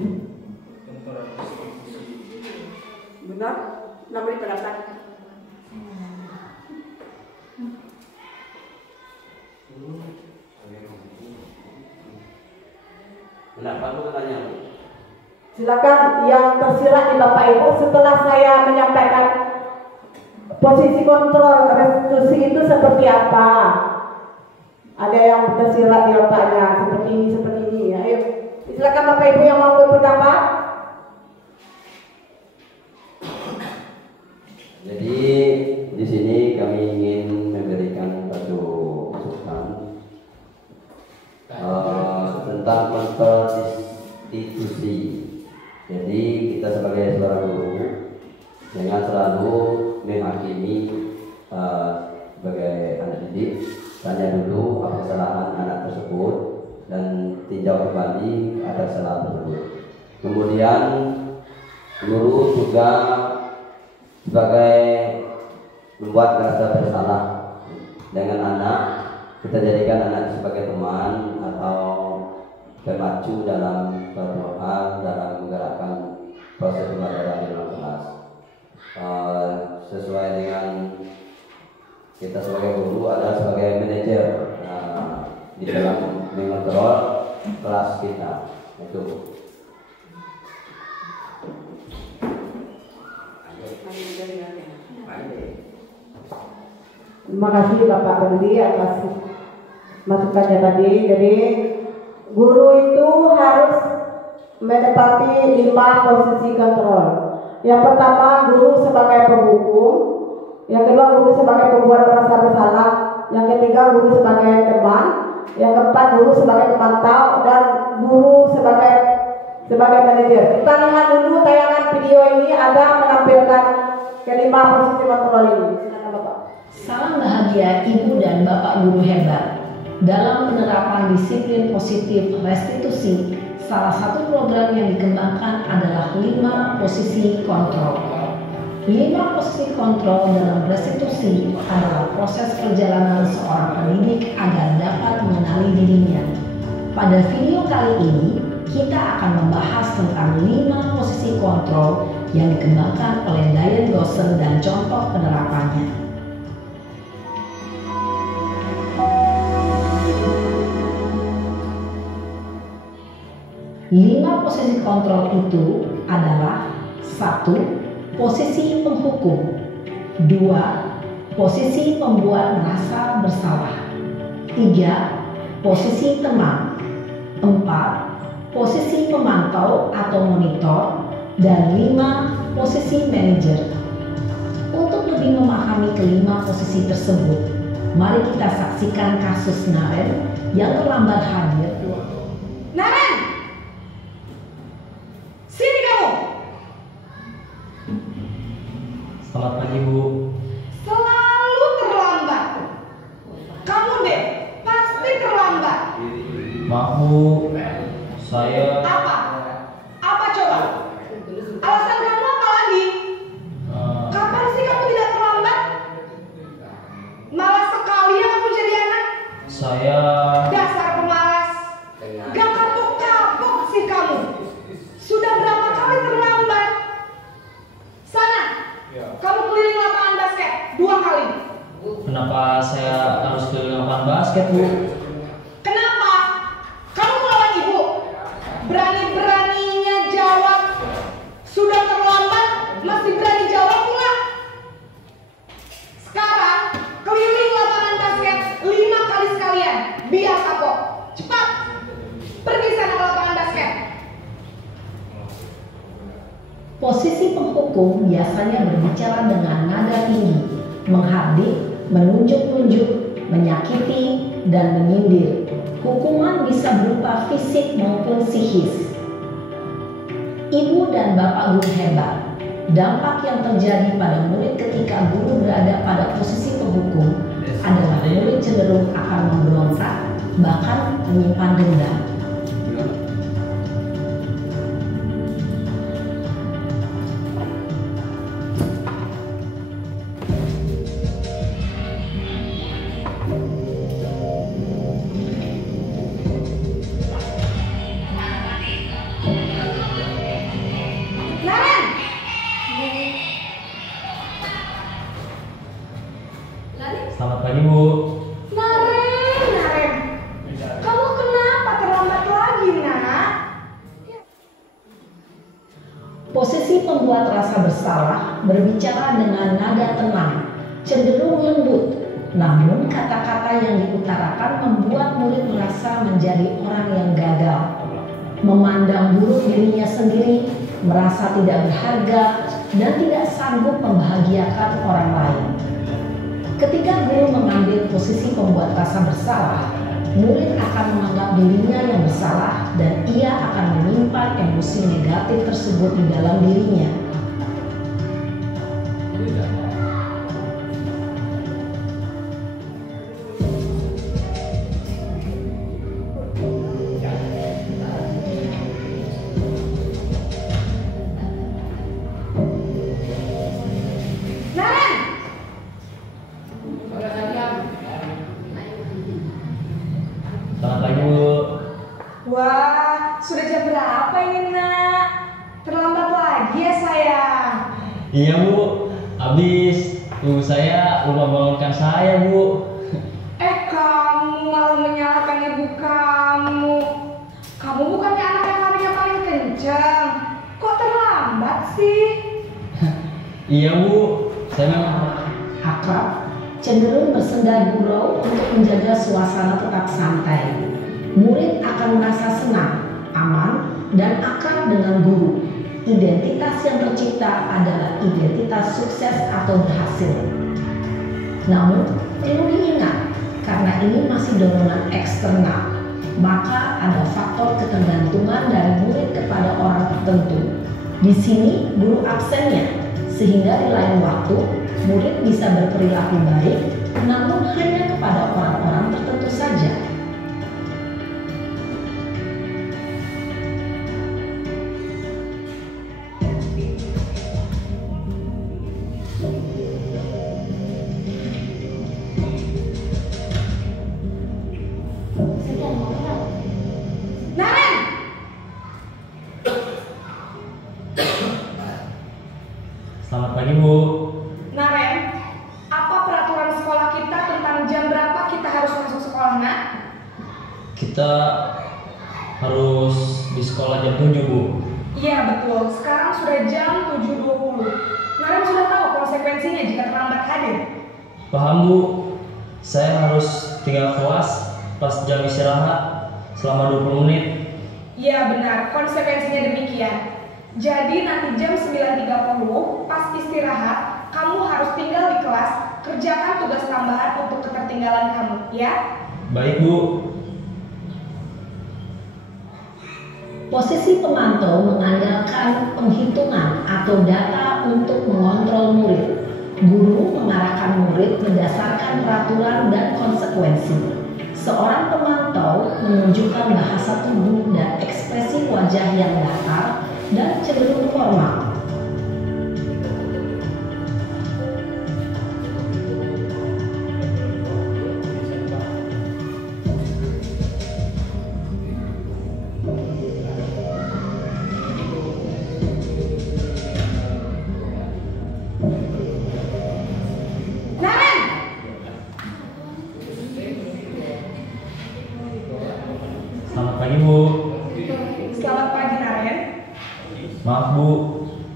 Benar? Namanya pendapat. Kenapa lu tanya? Silakan yang tersirat di Bapak Ibu setelah saya menyampaikan posisi kontrol restitusi itu seperti apa. Ada yang tersirat di otaknya seperti ini. Ayo, silakan Bapak Ibu yang mau berpendapat. Jadi di sini kami ingin memberikan satu masukan tentang kontrol restitusi. Jadi kita sebagai seorang guru jangan selalu menghakimi sebagai anak didik. Tanya dulu apa kesalahan anak tersebut dan tinjau kembali atas kesalahan tersebut. Kemudian guru juga sebagai membuat rasa bersalah dengan anak, kita jadikan anak sebagai teman atau pemacu dalam suatu hal dalam menggerakkan proses pembelajaran di dalam kelas. Sesuai dengan kita sebagai guru adalah sebagai manajer di dalam mengontrol kelas kita. Itu. Terima kasih Bapak Pendiri atas masukannya tadi. Jadi guru itu harus menepati 5 posisi kontrol. Yang pertama, guru sebagai penghukum. Yang kedua, guru sebagai pembuat merasa bersalah. Yang ketiga, guru sebagai teman. Yang keempat, guru sebagai pemantau. Dan guru sebagai manajer. Kita lihat dulu tayangan video ini agar menampilkan kelima posisi kontrol ini. Silakan Bapak. Salam bahagia Ibu dan Bapak guru hebat. Dalam penerapan disiplin positif restitusi, salah satu program yang dikembangkan adalah 5 posisi kontrol. 5 posisi kontrol dalam restitusi adalah proses perjalanan seorang pendidik agar dapat mengenali dirinya. Pada video kali ini, kita akan membahas tentang 5 posisi kontrol yang dikembangkan oleh Diane Gosser dan contoh penerapannya. 5 posisi kontrol itu adalah 1. Posisi penghukum, 2. Posisi pembuat merasa bersalah, 3. Posisi teman, 4. Posisi pemantau atau monitor, dan 5. Posisi manajer. Untuk lebih memahami kelima posisi tersebut, mari kita saksikan kasus Naren yang terlambat hadir. Naren! Sini kamu! Selamat pagi, Bu. Selalu terlambat. Kamu deh, pasti terlambat. Maaf, Bu. Saya... Apa? Apa coba? Alasan kamu apa lagi? Kapan sih kamu tidak terlambat? Malas sekali ya kamu jadi anak. Saya... Dasar pemalas. Gak kapok-kapok sih kamu. Sudah berapa kali terlambat? Sana, kamu keliling lapangan basket 2 kali. Kenapa saya harus keliling lapangan basket, Bu? Kenapa? Kamu melawan ibu. Berani-beraninya jawab. Sudah terlambat, masih berani jawab pula. Sekarang, keliling lapangan basket 5 kali sekalian. Biasa kok. Cepat. Pergi sana ke lapangan basket. Posisi penghukum biasanya berbicara dengan nada tinggi, menghardik, menunjuk-nunjuk, menyakiti, dan menyindir. Hukuman bisa berupa fisik maupun psikis. Ibu dan Bapak guru hebat, dampak yang terjadi pada murid ketika guru berada pada posisi penghukum adalah murid cenderung akan memberontak, bahkan menyimpan dendam. Selamat pagi, Bu. Naren, kamu kenapa terlambat lagi, nak? Posisi pembuat rasa bersalah berbicara dengan nada tenang, cenderung lembut. Namun kata-kata yang diutarakan membuat murid merasa menjadi orang yang gagal. Memandang buruk dirinya sendiri, merasa tidak berharga, dan tidak sanggup membahagiakan orang lain. Ketika guru mengambil posisi pembuat rasa bersalah, murid akan menganggap dirinya yang bersalah dan ia akan menyimpan emosi negatif tersebut di dalam dirinya. Selamat pagi, Bu. Wah, sudah jam berapa ini, nak? Terlambat lagi ya, sayang. Iya, Bu. Habis ibu saya lupa bangunkan saya, Bu. Kamu malah menyalahkan ibu kamu. Kamu bukannya anak yang larinya paling kencang. Kok terlambat sih? Iya, Bu. Saya memang Akrab, cenderung bersenda gurau untuk menjaga suasana tetap santai. Murid akan merasa senang, aman, dan akrab dengan guru. Identitas yang tercipta adalah identitas sukses atau berhasil. Namun, perlu diingat, karena ini masih dorongan eksternal, maka ada faktor ketergantungan dari murid kepada orang tertentu. Di sini, guru absennya, sehingga di lain waktu, murid bisa berperilaku baik, namun hanya kepada orang-orang tertentu saja. Naren! Selamat pagi, Bu. Naren, apa peraturan sekolah kita tentang jam berapa kita harus masuk sekolah, nak? Kita harus di sekolah jam 7, Bu. Iya, betul. Sekarang sudah jam 7.20. Naren sudah tahu konsekuensinya jika terlambat hadir. Paham, Bu. Saya harus tinggal kelas pas jam istirahat selama 20 menit. Iya, benar. Konsekuensinya demikian. Jadi nanti jam 9.30 pas istirahat, kamu harus tinggal di kelas, kerjakan tugas tambahan untuk ketertinggalan kamu, ya? Baik, Bu. Posisi pemantau mengandalkan penghitungan atau data untuk mengontrol murid. Guru mengarahkan murid berdasarkan peraturan dan konsekuensi. Seorang pemantau menunjukkan bahasa tubuh dan ekspresi wajah yang datar dan cenderung formal. Naren! Selamat pagi, Bu. Selamat pagi, Naren. Maaf, Bu.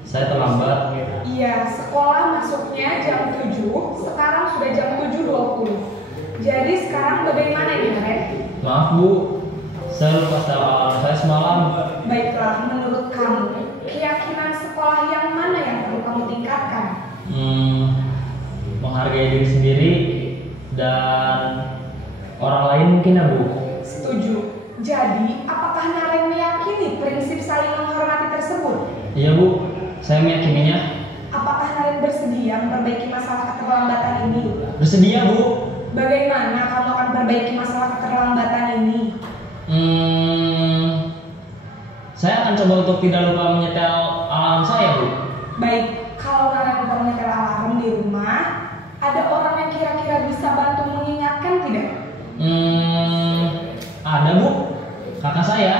Saya terlambat. Iya, sekolah masuknya jam 7, sekarang sudah jam 7.20. Jadi sekarang bagaimana nih, Naren? Maaf, Bu. Saya lupa setel alarm saya semalam. Baiklah, menurut kamu, keyakinan sekolah yang mana yang perlu kamu tingkatkan? Menghargai diri sendiri dan orang lain mungkin, ya, Bu. Setuju. Jadi, apakah Naren meyakini prinsip saling menghormati tersebut? Iya, Bu. Saya meyakininya. Apakah Naren bersedia memperbaiki masalah keterlambatan ini? Bersedia, Bu. Bagaimana kamu akan perbaiki masalah keterlambatan ini? Saya akan coba untuk tidak lupa menyetel alarm saya, Bu. Baik, kalau Naren lupa menyetel alarm di rumah, ada orang yang kira-kira bisa bantu mengingatkan tidak? Ada, Bu. Kakak saya,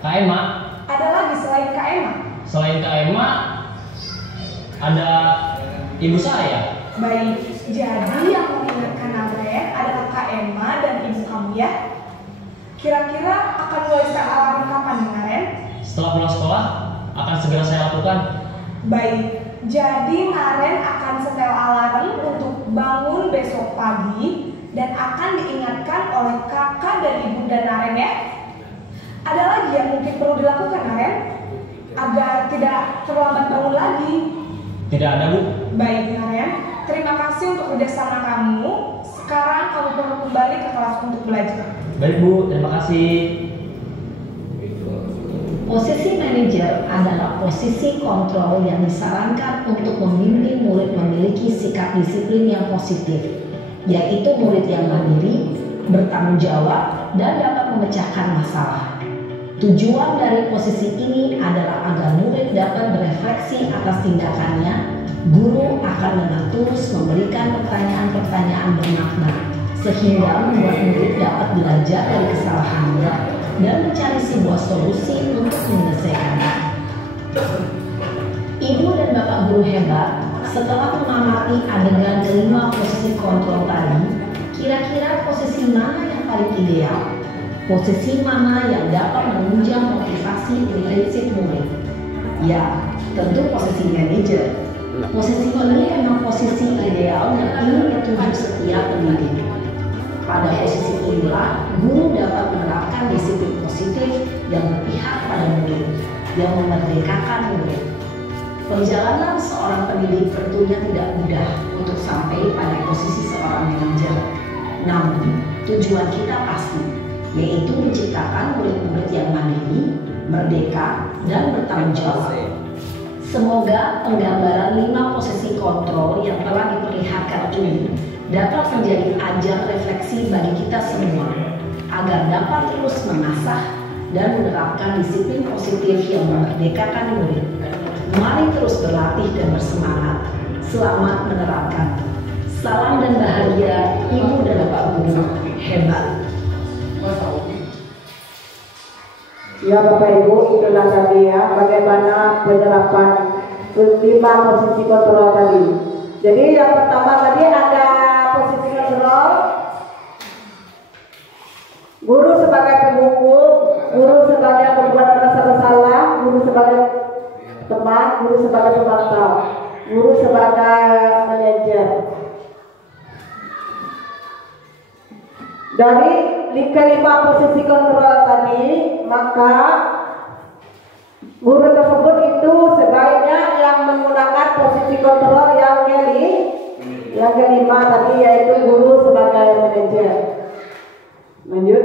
Kak Emma. Ada lagi selain Kak Emma? Selain Kak Emma, ada ibu saya. Baik, jadi yang mengingatkan Kak Emma dan ibu kamu ya. Kira-kira akan mulai start alarm kapan nih Naren? Setelah pulang sekolah, akan segera saya lakukan. Baik, jadi Naren akan setel alarm untuk bangun besok pagi dan akan diingatkan oleh kakak dan ibu dan Naren ya. Ada lagi yang mungkin perlu dilakukan Naren? Agar tidak terlambat bangun lagi. Tidak ada, Bu. Baik Naren, terima kasih untuk kerjasama kamu. Sekarang kamu perlu kembali ke kelas untuk belajar. Baik, Bu. Terima kasih. Posisi manajer adalah posisi kontrol yang disarankan untuk membimbing murid memiliki sikap disiplin yang positif, yaitu murid yang mandiri, bertanggung jawab, dan dapat memecahkan masalah. Tujuan dari posisi ini adalah agar murid dapat berefleksi atas tindakannya. Guru akan dengan tulus memberikan pertanyaan-pertanyaan bermakna, sehingga membuat murid dapat belajar dari kesalahannya dan mencari sebuah solusi untuk menyelesaikannya. Ibu dan bapak guru hebat, setelah mengamati adegan kelima posisi kontrol tadi, kira-kira posisi mana yang paling ideal? Posisi mana yang dapat menunjang motivasi prinsip murid? Ya, tentu posisi manajer. Posisi ini memang posisi ideal yang ingin dituju setiap pendidik. Pada posisi inilah, guru dapat menerapkan disiplin positif yang berpihak pada murid, yang memerdekakan murid. Perjalanan seorang pendidik tentunya tidak mudah untuk sampai pada posisi seorang manajer. Namun, tujuan kita pasti, yaitu menciptakan murid-murid yang mandiri, merdeka, dan bertanggung jawab. Semoga penggambaran 5 posisi kontrol yang telah diperlihatkan ini dapat menjadi ajang refleksi bagi kita semua, agar dapat terus mengasah dan menerapkan disiplin positif yang memerdekakan murid. Mari terus berlatih dan bersemangat. Selamat menerapkan. Salam dan bahagia Ibu dan Bapak Guru hebat. Ya Bapak Ibu, itulah tadi ya bagaimana penerapan 5 posisi kontrol tadi. Jadi yang pertama tadi ada posisi kontrol, guru sebagai penghukum, guru sebagai pembuat merasa bersalah, guru sebagai teman, guru sebagai pemantau, guru sebagai manajer. Dari kelima posisi kontrol tadi, maka guru tersebut itu sebaiknya yang menggunakan posisi kontrol yang kelima tadi, yaitu guru sebagai manajer. Lanjut.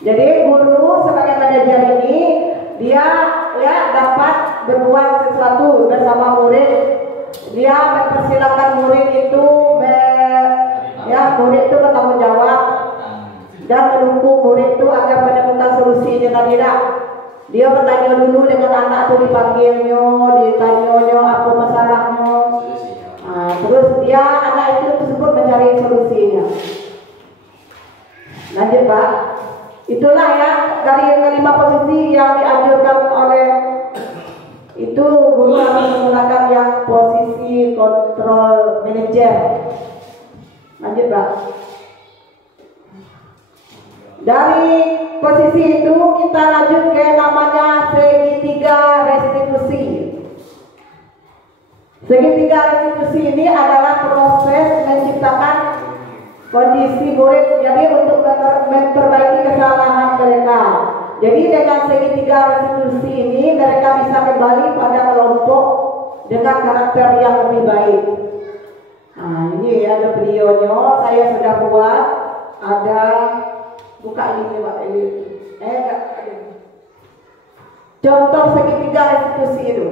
Jadi guru sebagai manajer ini dia dapat berbuat sesuatu bersama murid. Dia mempersilahkan murid itu murid itu bertanggung jawab dan mendukung murid itu agar menemukan solusi dengan tidak. Dia bertanya dulu dengan anak itu, dipanggilnya, ditanya apa masalahnya. Terus anak itu tersebut mencari solusinya. Lanjut Pak. Itulah ya dari kelima posisi yang dianjurkan oleh itu guru harus menggunakan yang posisi kontrol manajer. Lanjut Pak. Dari posisi itu kita lanjut ke namanya segitiga restitusi. Segitiga restitusi ini adalah proses menciptakan kondisi murid, jadi untuk memperbaiki kesalahan mereka. Jadi dengan segitiga restitusi ini mereka bisa kembali pada kelompok dengan karakter yang lebih baik. Nah, ini ada videonya, saya sudah buat. Ada buka ini Pak ini. Contoh segitiga restitusi itu.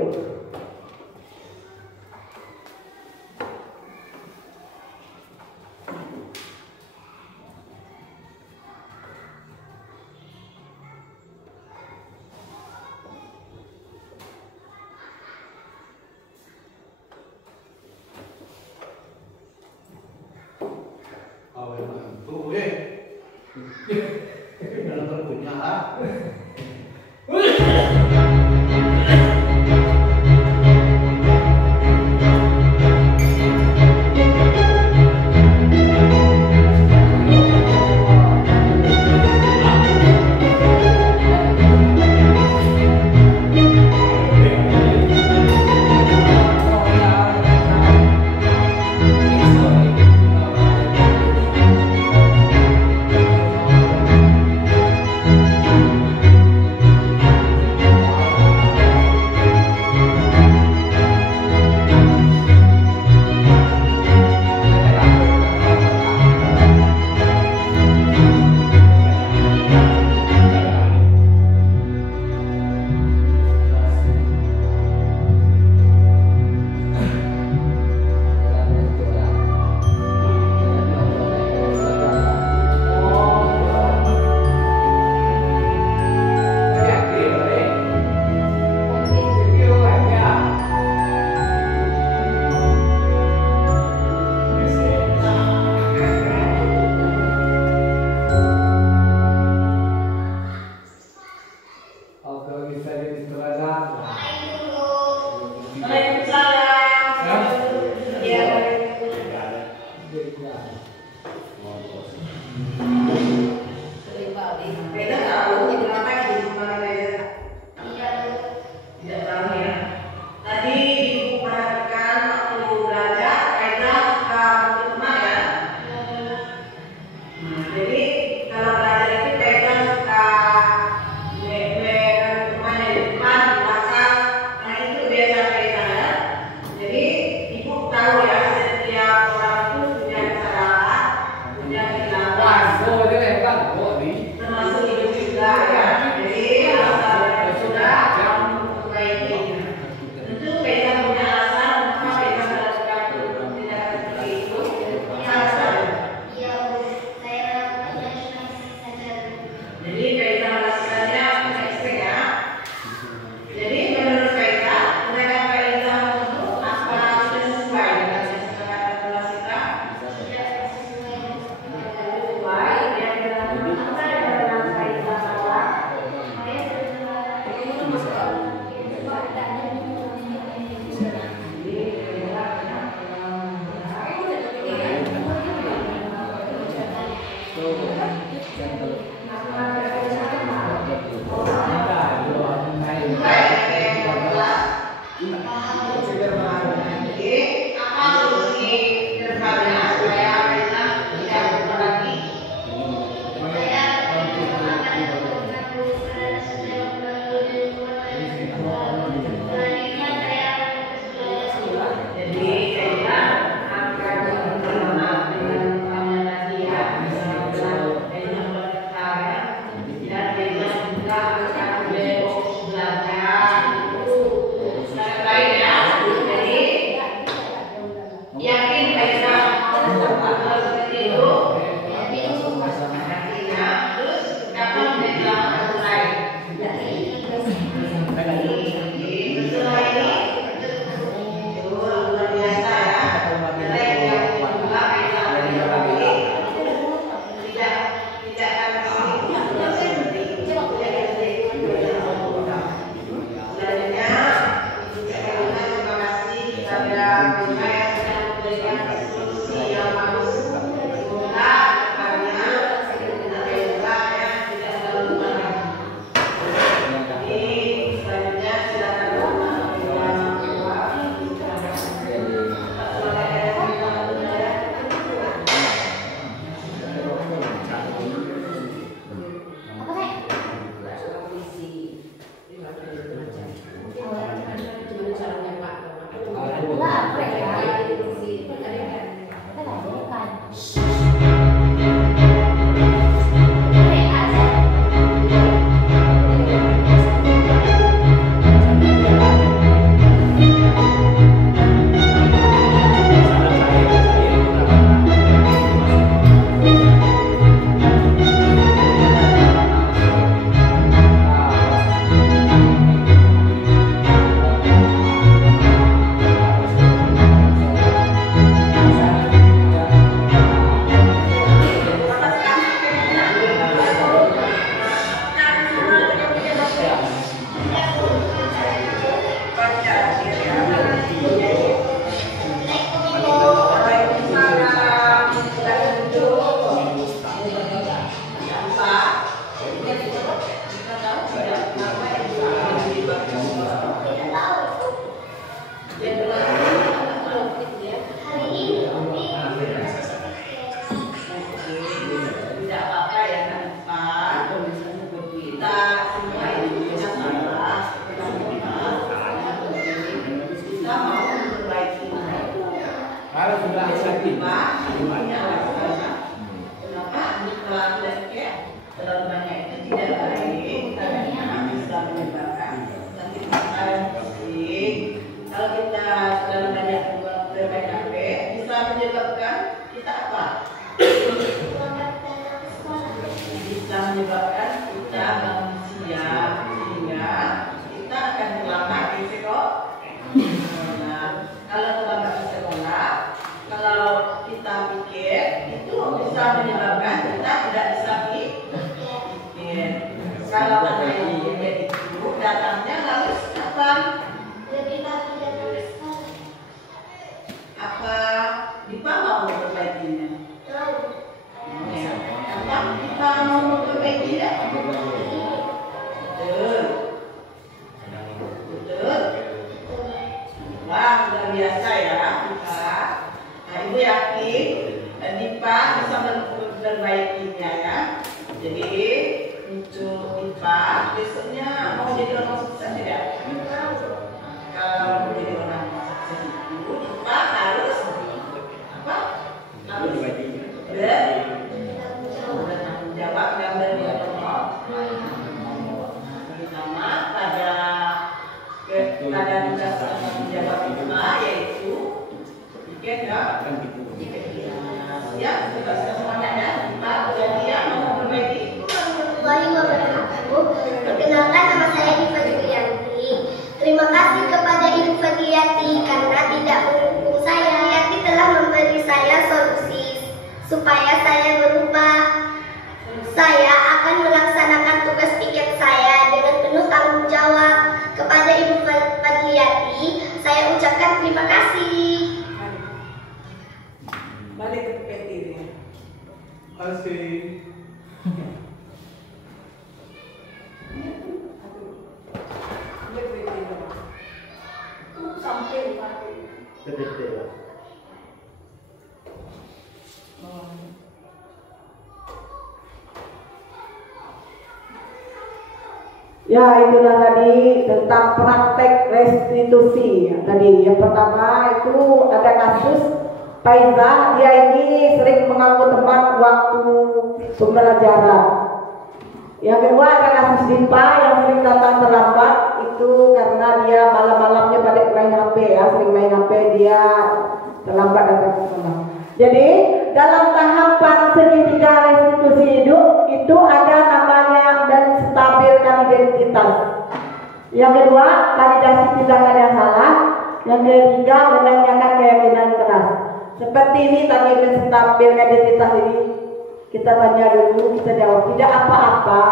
Ya, itulah tadi tentang praktek restitusi. Tadi yang pertama itu ada kasus Faizah, dia ini sering mengganggu teman waktu pembelajaran. Yang kedua ada kasus Dipa yang sering datang terlambat, itu karena dia malam-malamnya balik main HP ya, sering main HP dia terlambat datang ke sekolah. Jadi dalam tahapan segitiga restitusi hidup itu ada namanya menstabilkan identitas. Yang kedua, validasi tindakan yang salah. Yang ketiga, menanyakan keyakinan keras. Seperti ini tadi menstabilkan identitas ini. Kita tanya dulu, kita jawab tidak apa-apa.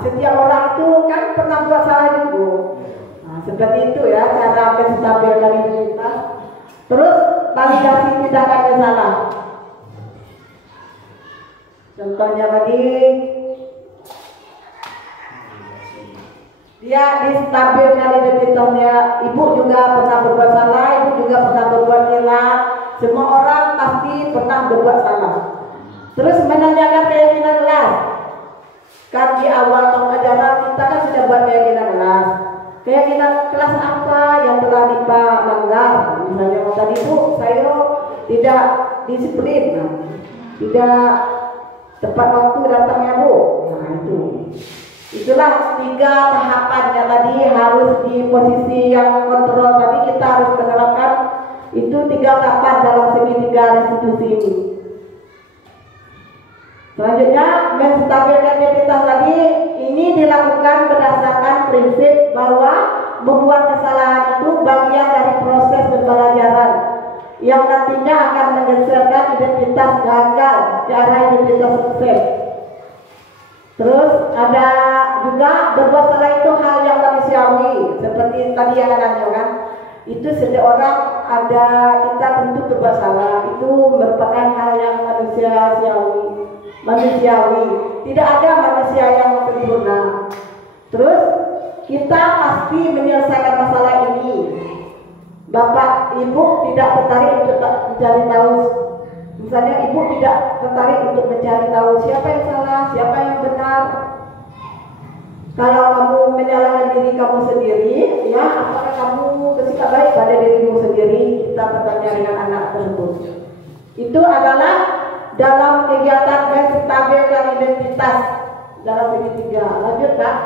Setiap orang itu kan pernah buat salah juga. Nah, seperti itu ya cara menstabilkan identitas. Terus validasi tindakan yang salah. Contohnya tadi dia distabilkan identitasnya, ibu juga pernah berbuat salah, ibu juga pernah berbuat hilang. Semua orang pasti pernah berbuat salah. Terus menanyakan keyakinan kelas. Kan di awal pengajaran kita kan sudah buat keyakinan kelas. Keyakinan kelas apa yang telah dilanggar? Misalnya tadi Bu, saya tidak disiplin, tidak tepat waktu datangnya Bu. Nah itu. Itulah 3 tahapan yang tadi harus di posisi yang kontrol tadi kita harus menerapkan itu 3 tahapan dalam segitiga restitusi ini. Selanjutnya menstabilkan identitas tadi ini dilakukan berdasarkan prinsip bahwa membuat kesalahan itu bagian dari proses pembelajaran yang nantinya akan menggeserkan identitas gagal ke arah identitas sukses. Terus ada juga berbuat salah itu hal yang manusiawi seperti tadi yang nanya kan. Itu setiap orang ada kita tentu berbuat salah itu merupakan hal yang manusiawi. Tidak ada manusia yang sempurna. Terus kita pasti menyelesaikan masalah ini. Bapak ibu tidak tertarik untuk mencari tahu. Misalnya ibu tidak tertarik untuk mencari tahu siapa yang salah, siapa yang benar. Kalau kamu menyalahkan diri kamu sendiri, ya apakah kamu bersikap baik pada dirimu sendiri? Kita bertanya dengan anak tersebut. Itu adalah dalam kegiatan menstabilkan identitas dalam segitiga. Lanjut Kak.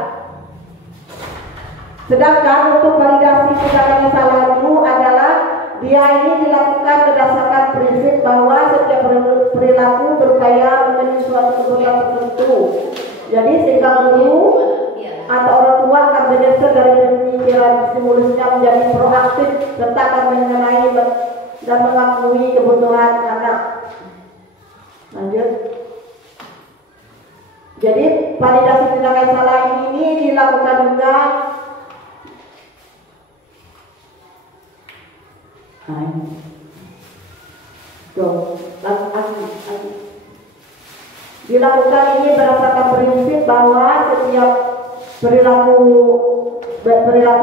Sedangkan untuk validasi tindakan yang salah itu adalah dia ini dilakukan berdasarkan prinsip bahwa setiap perilaku berupaya memenuhi suatu kebutuhan tertentu. Jadi sehingga guru atau orang tua akan bergeser dari pemikiran stimulusnya menjadi proaktif serta akan mengenai dan mengakui kebutuhan anak. Lanjut. Jadi validasi tindakan salah ini dilakukan juga dilakukan ini berdasarkan prinsip bahwa setiap perilaku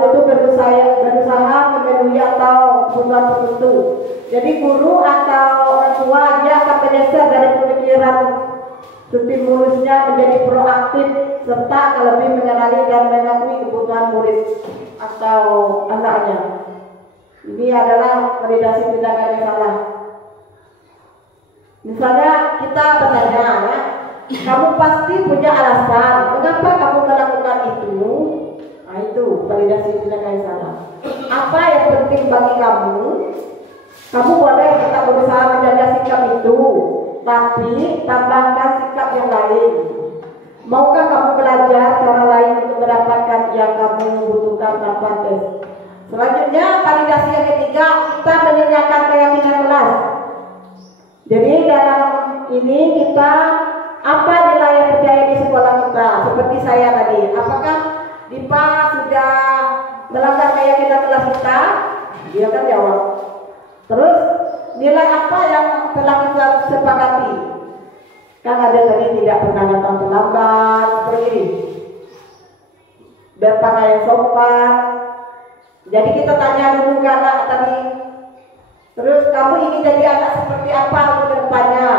itu berusaha memenuhi atau kebutuhan tertentu. Jadi guru atau orang tua dia akan bergeser dari pemikiran stimulusnya menjadi proaktif serta lebih mengenali dan mengakui kebutuhan murid atau anaknya. Ini adalah validasi tindakan yang salah. Misalnya kita bertanya ya, kamu pasti punya alasan mengapa kamu melakukan itu. Nah itu validasi tindakan yang salah. Apa yang penting bagi kamu? Kamu boleh tetap berusaha menjaga sikap itu, tapi tambahkan sikap yang lain. Maukah kamu belajar cara lain untuk mendapatkan yang kamu butuhkan tanpa tes? Selanjutnya validasi yang ketiga, kita menanyakan keyakinan kelas. Jadi dalam ini kita apa nilai yang percaya di sekolah kita? Seperti saya tadi, apakah Dipa sudah melanggar keyakinan kelas kita? Dia kan jawab. Terus nilai apa yang telah kita sepakati? Kan ada tadi tidak pernah datang terlambat, seperti ini. Berpakaian sopan. Jadi kita tanya dulu ke anak tadi. Terus kamu ingin jadi anak seperti apa untuk kedepannya?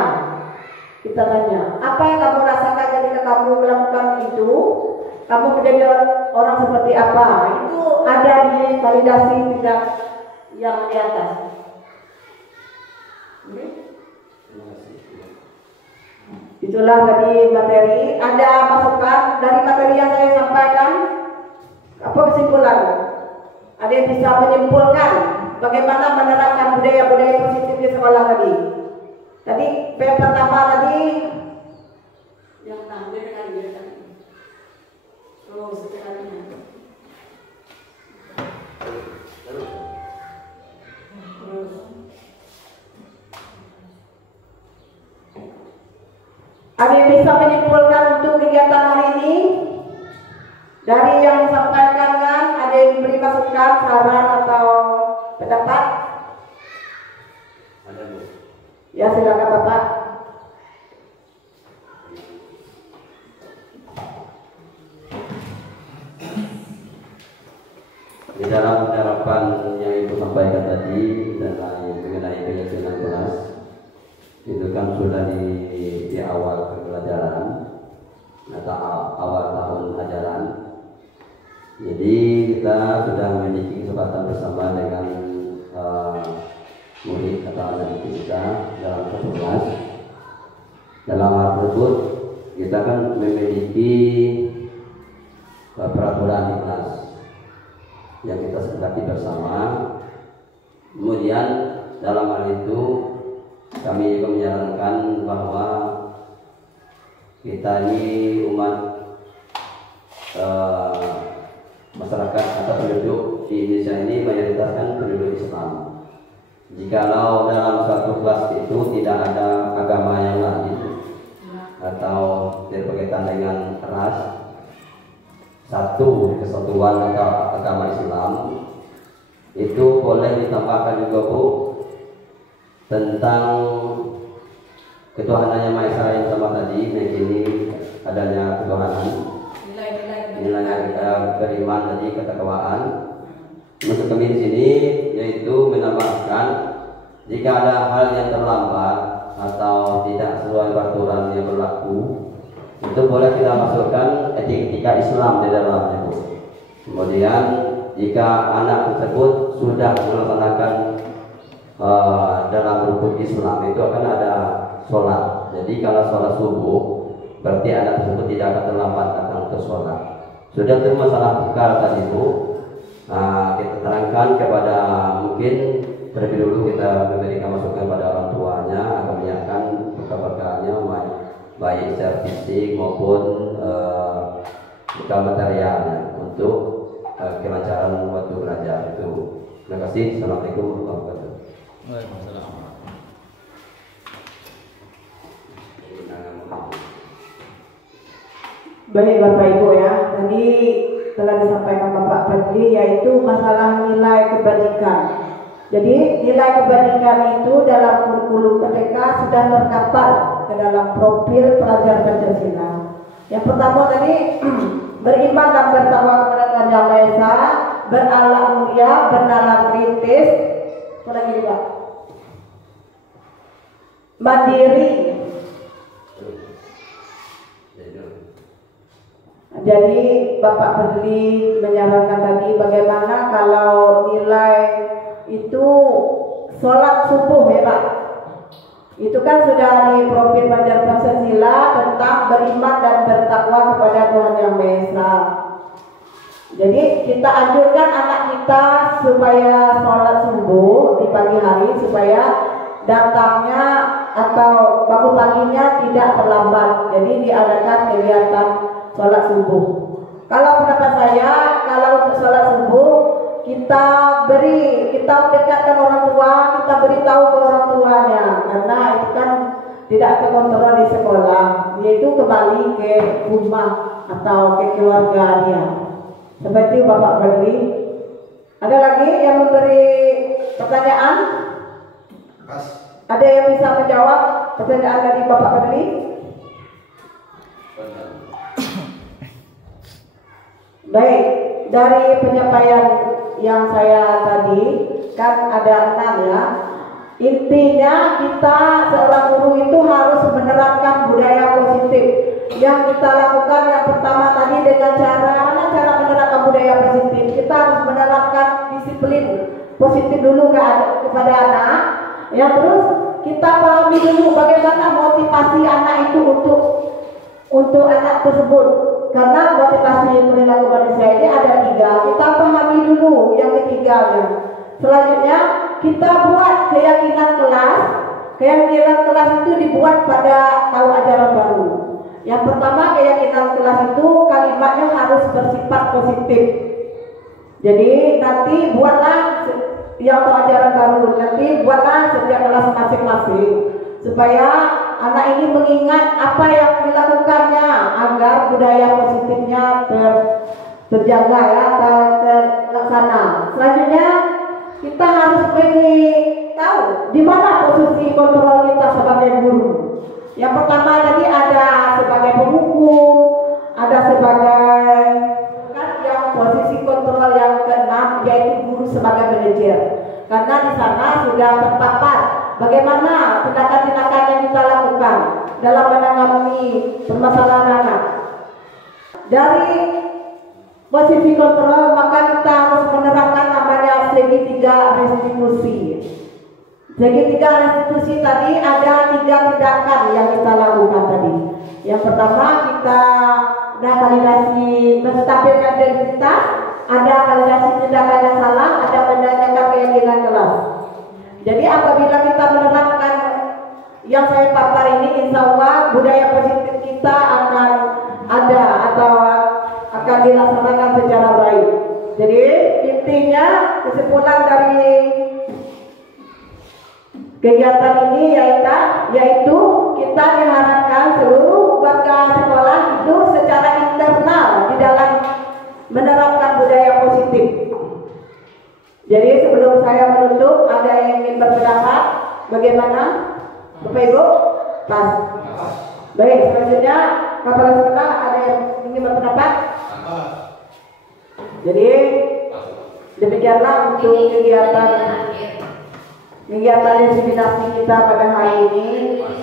Kita tanya, apa yang kamu rasakan ketika kamu melakukan itu? Kamu menjadi orang seperti apa? Itu ada di validasi tidak yang di atas. Itulah tadi materi. Ada masukan dari materi yang saya sampaikan? Apa kesimpulan? Ada yang bisa menyimpulkan bagaimana menerapkan budaya-budaya positif di sekolah tadi? Tadi yang pertama tadi yang ada yang bisa menyimpulkan untuk kegiatan hari ini? Dari yang disampaikan kan, ada yang diberi masukan, saran atau pendapat? Ya, silakan Bapak. Di dalam penerapan yang Ibu sampaikan tadi mengenai keyakinan kelas, itu kan sudah di awal pembelajaran atau awal tahun ajaran. Jadi kita sudah memiliki kesempatan bersama dengan murid atau anak kita dalam satu kelas. Dalam hal tersebut kita kan memiliki peraturan di kelas yang kita sepakati bersama. Kemudian dalam hal itu kami juga menyarankan bahwa kita ini umat masyarakat atau penduduk di Indonesia ini mayoritas kan penduduk Islam. Jikalau dalam satu kelas itu tidak ada agama yang lain atau berkaitan dengan ras, satu kesatuan atau agama Islam, itu boleh ditambahkan juga Bu tentang ketuhanan yang Maha Esa yang sama tadi, meyakini adanya ketuhanan, nilai beriman tadi, ketakwaan. Maksud kami di sini yaitu menambahkan jika ada hal yang terlambat atau tidak sesuai peraturan yang berlaku, itu boleh kita masukkan etika Islam di dalamnya Bu. Kemudian jika anak tersebut sudah melaksanakan dalam rukun Islam itu akan ada sholat. Jadi kalau sholat subuh berarti anak tersebut tidak akan terlambat datang ke sholat. Sudah itu masalah bekal tadi Bu. Kita terangkan kepada, mungkin terlebih dulu kita memberikan masukan pada orang tuanya agar menyiapkan bekal-bekalnya baik secara fisik maupun bekal materialnya untuk kelancaran waktu belajar itu. Terima kasih. Assalamualaikum warahmatullahi wabarakatuh. Waalaikumsalam. Baik Bapak Ibu ya, tadi telah disampaikan Bapak Fadli yaitu masalah nilai kebajikan. Jadi nilai kebajikan itu dalam kurikulum merdeka sudah terkapar ke dalam profil pelajar Pancasila. Yang pertama tadi beriman dan bertakwa kepada Tuhan Yang Maha Esa, berakhlak mulia, bernalar kritis, apa lagi Pak? Mandiri. Jadi Bapak Fadli menyarankan tadi bagaimana kalau nilai itu sholat subuh ya Pak. Itu kan sudah di profil pelajar Pancasila tentang beriman dan bertakwa kepada Tuhan Yang Maha Esa. Jadi kita anjurkan anak kita supaya sholat subuh di pagi hari supaya datangnya atau bangun paginya tidak terlambat. Jadi diadakan kegiatan sholat subuh. Kalau pendapat saya, kalau untuk sholat subuh kita dekatkan orang tua, kita beritahu ke orang tuanya, karena itu kan tidak terkontrol di sekolah, yaitu kembali ke rumah atau ke keluarga dia. Seperti Bapak Fadli. Ada lagi yang memberi pertanyaan? Ada yang bisa menjawab pertanyaan dari Bapak Fadli? Baik, dari penyampaian yang saya tadi kan ada 6 ya. Intinya kita seorang guru itu harus menerapkan budaya positif. Yang kita lakukan yang pertama tadi dengan cara menerapkan budaya positif. Kita harus menerapkan disiplin positif dulu kepada anak. Yang terus kita pahami dulu bagaimana motivasi anak itu untuk anak tersebut. Karena motivasi perilaku manusia ini ada 3. Kita pahami dulu yang ketiganya. Selanjutnya kita buat keyakinan kelas. Keyakinan kelas itu dibuat pada tahun ajaran baru. Yang pertama, keyakinan kelas itu kalimatnya harus bersifat positif. Jadi nanti buatlah yang tahun ajaran baru, nanti buatlah setiap kelas masing-masing supaya anak ini mengingat apa yang dilakukannya agar budaya positifnya terjaga ya, terlaksana. Selanjutnya kita harus tahu di mana posisi kontrol kita Yang pertama tadi ada sebagai penghukum, ada sebagai kan yang posisi kontrol yang keenam yaitu guru sebagai manajer. Karena di sana sudah terpapar bagaimana tindakan-tindakan yang kita lakukan dalam menangani permasalahan anak. Dari posisi kontrol maka kita harus menerapkan namanya segitiga restitusi. Segitiga restitusi tadi ada 3 tindakan yang kita lakukan tadi. Yang pertama kita ada validasi menstabilkan diri kita, ada validasi tindakan yang salah, ada menanyakan keyakinan kelas. Jadi apabila kita menerapkan yang saya papar ini, insya Allah budaya positif kita akan ada atau akan dilaksanakan secara baik. Jadi intinya kesimpulan dari kegiatan ini yaitu kita diharapkan seluruh warga sekolah itu secara internal di dalam menerapkan budaya positif. Jadi sebelum saya menutup, ada yang ingin berpendapat? Bagaimana? Bapak Ibu? Pas. Baik, selanjutnya kepala sekolah ada yang ingin berpendapat? Jadi demikianlah untuk kegiatan inspirasi kita pada hari ini.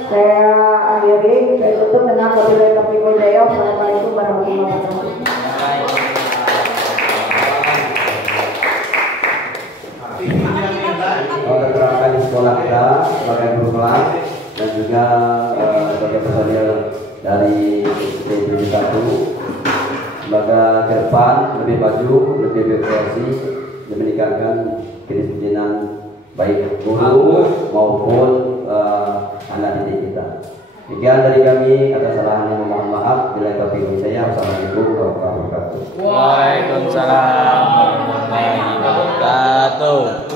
Saya akhiri, saya tutup dengan wabillahi taufiq wal hidayah. Assalamualaikum warahmatullahi wabarakatuh. Terapkan di sekolah kita sebagai guru kelas dan juga sebagai personil dari SD 1. Semoga ke depan lebih maju, lebih berkreasi, dan meningkatkan kedisiplinan baik guru maupun anak didik kita. Demikian dari kami, atas kesalahannya mohon maaf. Bila taufiq saya, wassalamualaikum warahmatullahi wabarakatuh. Waalaikumsalam warahmatullahi wabarakatuh.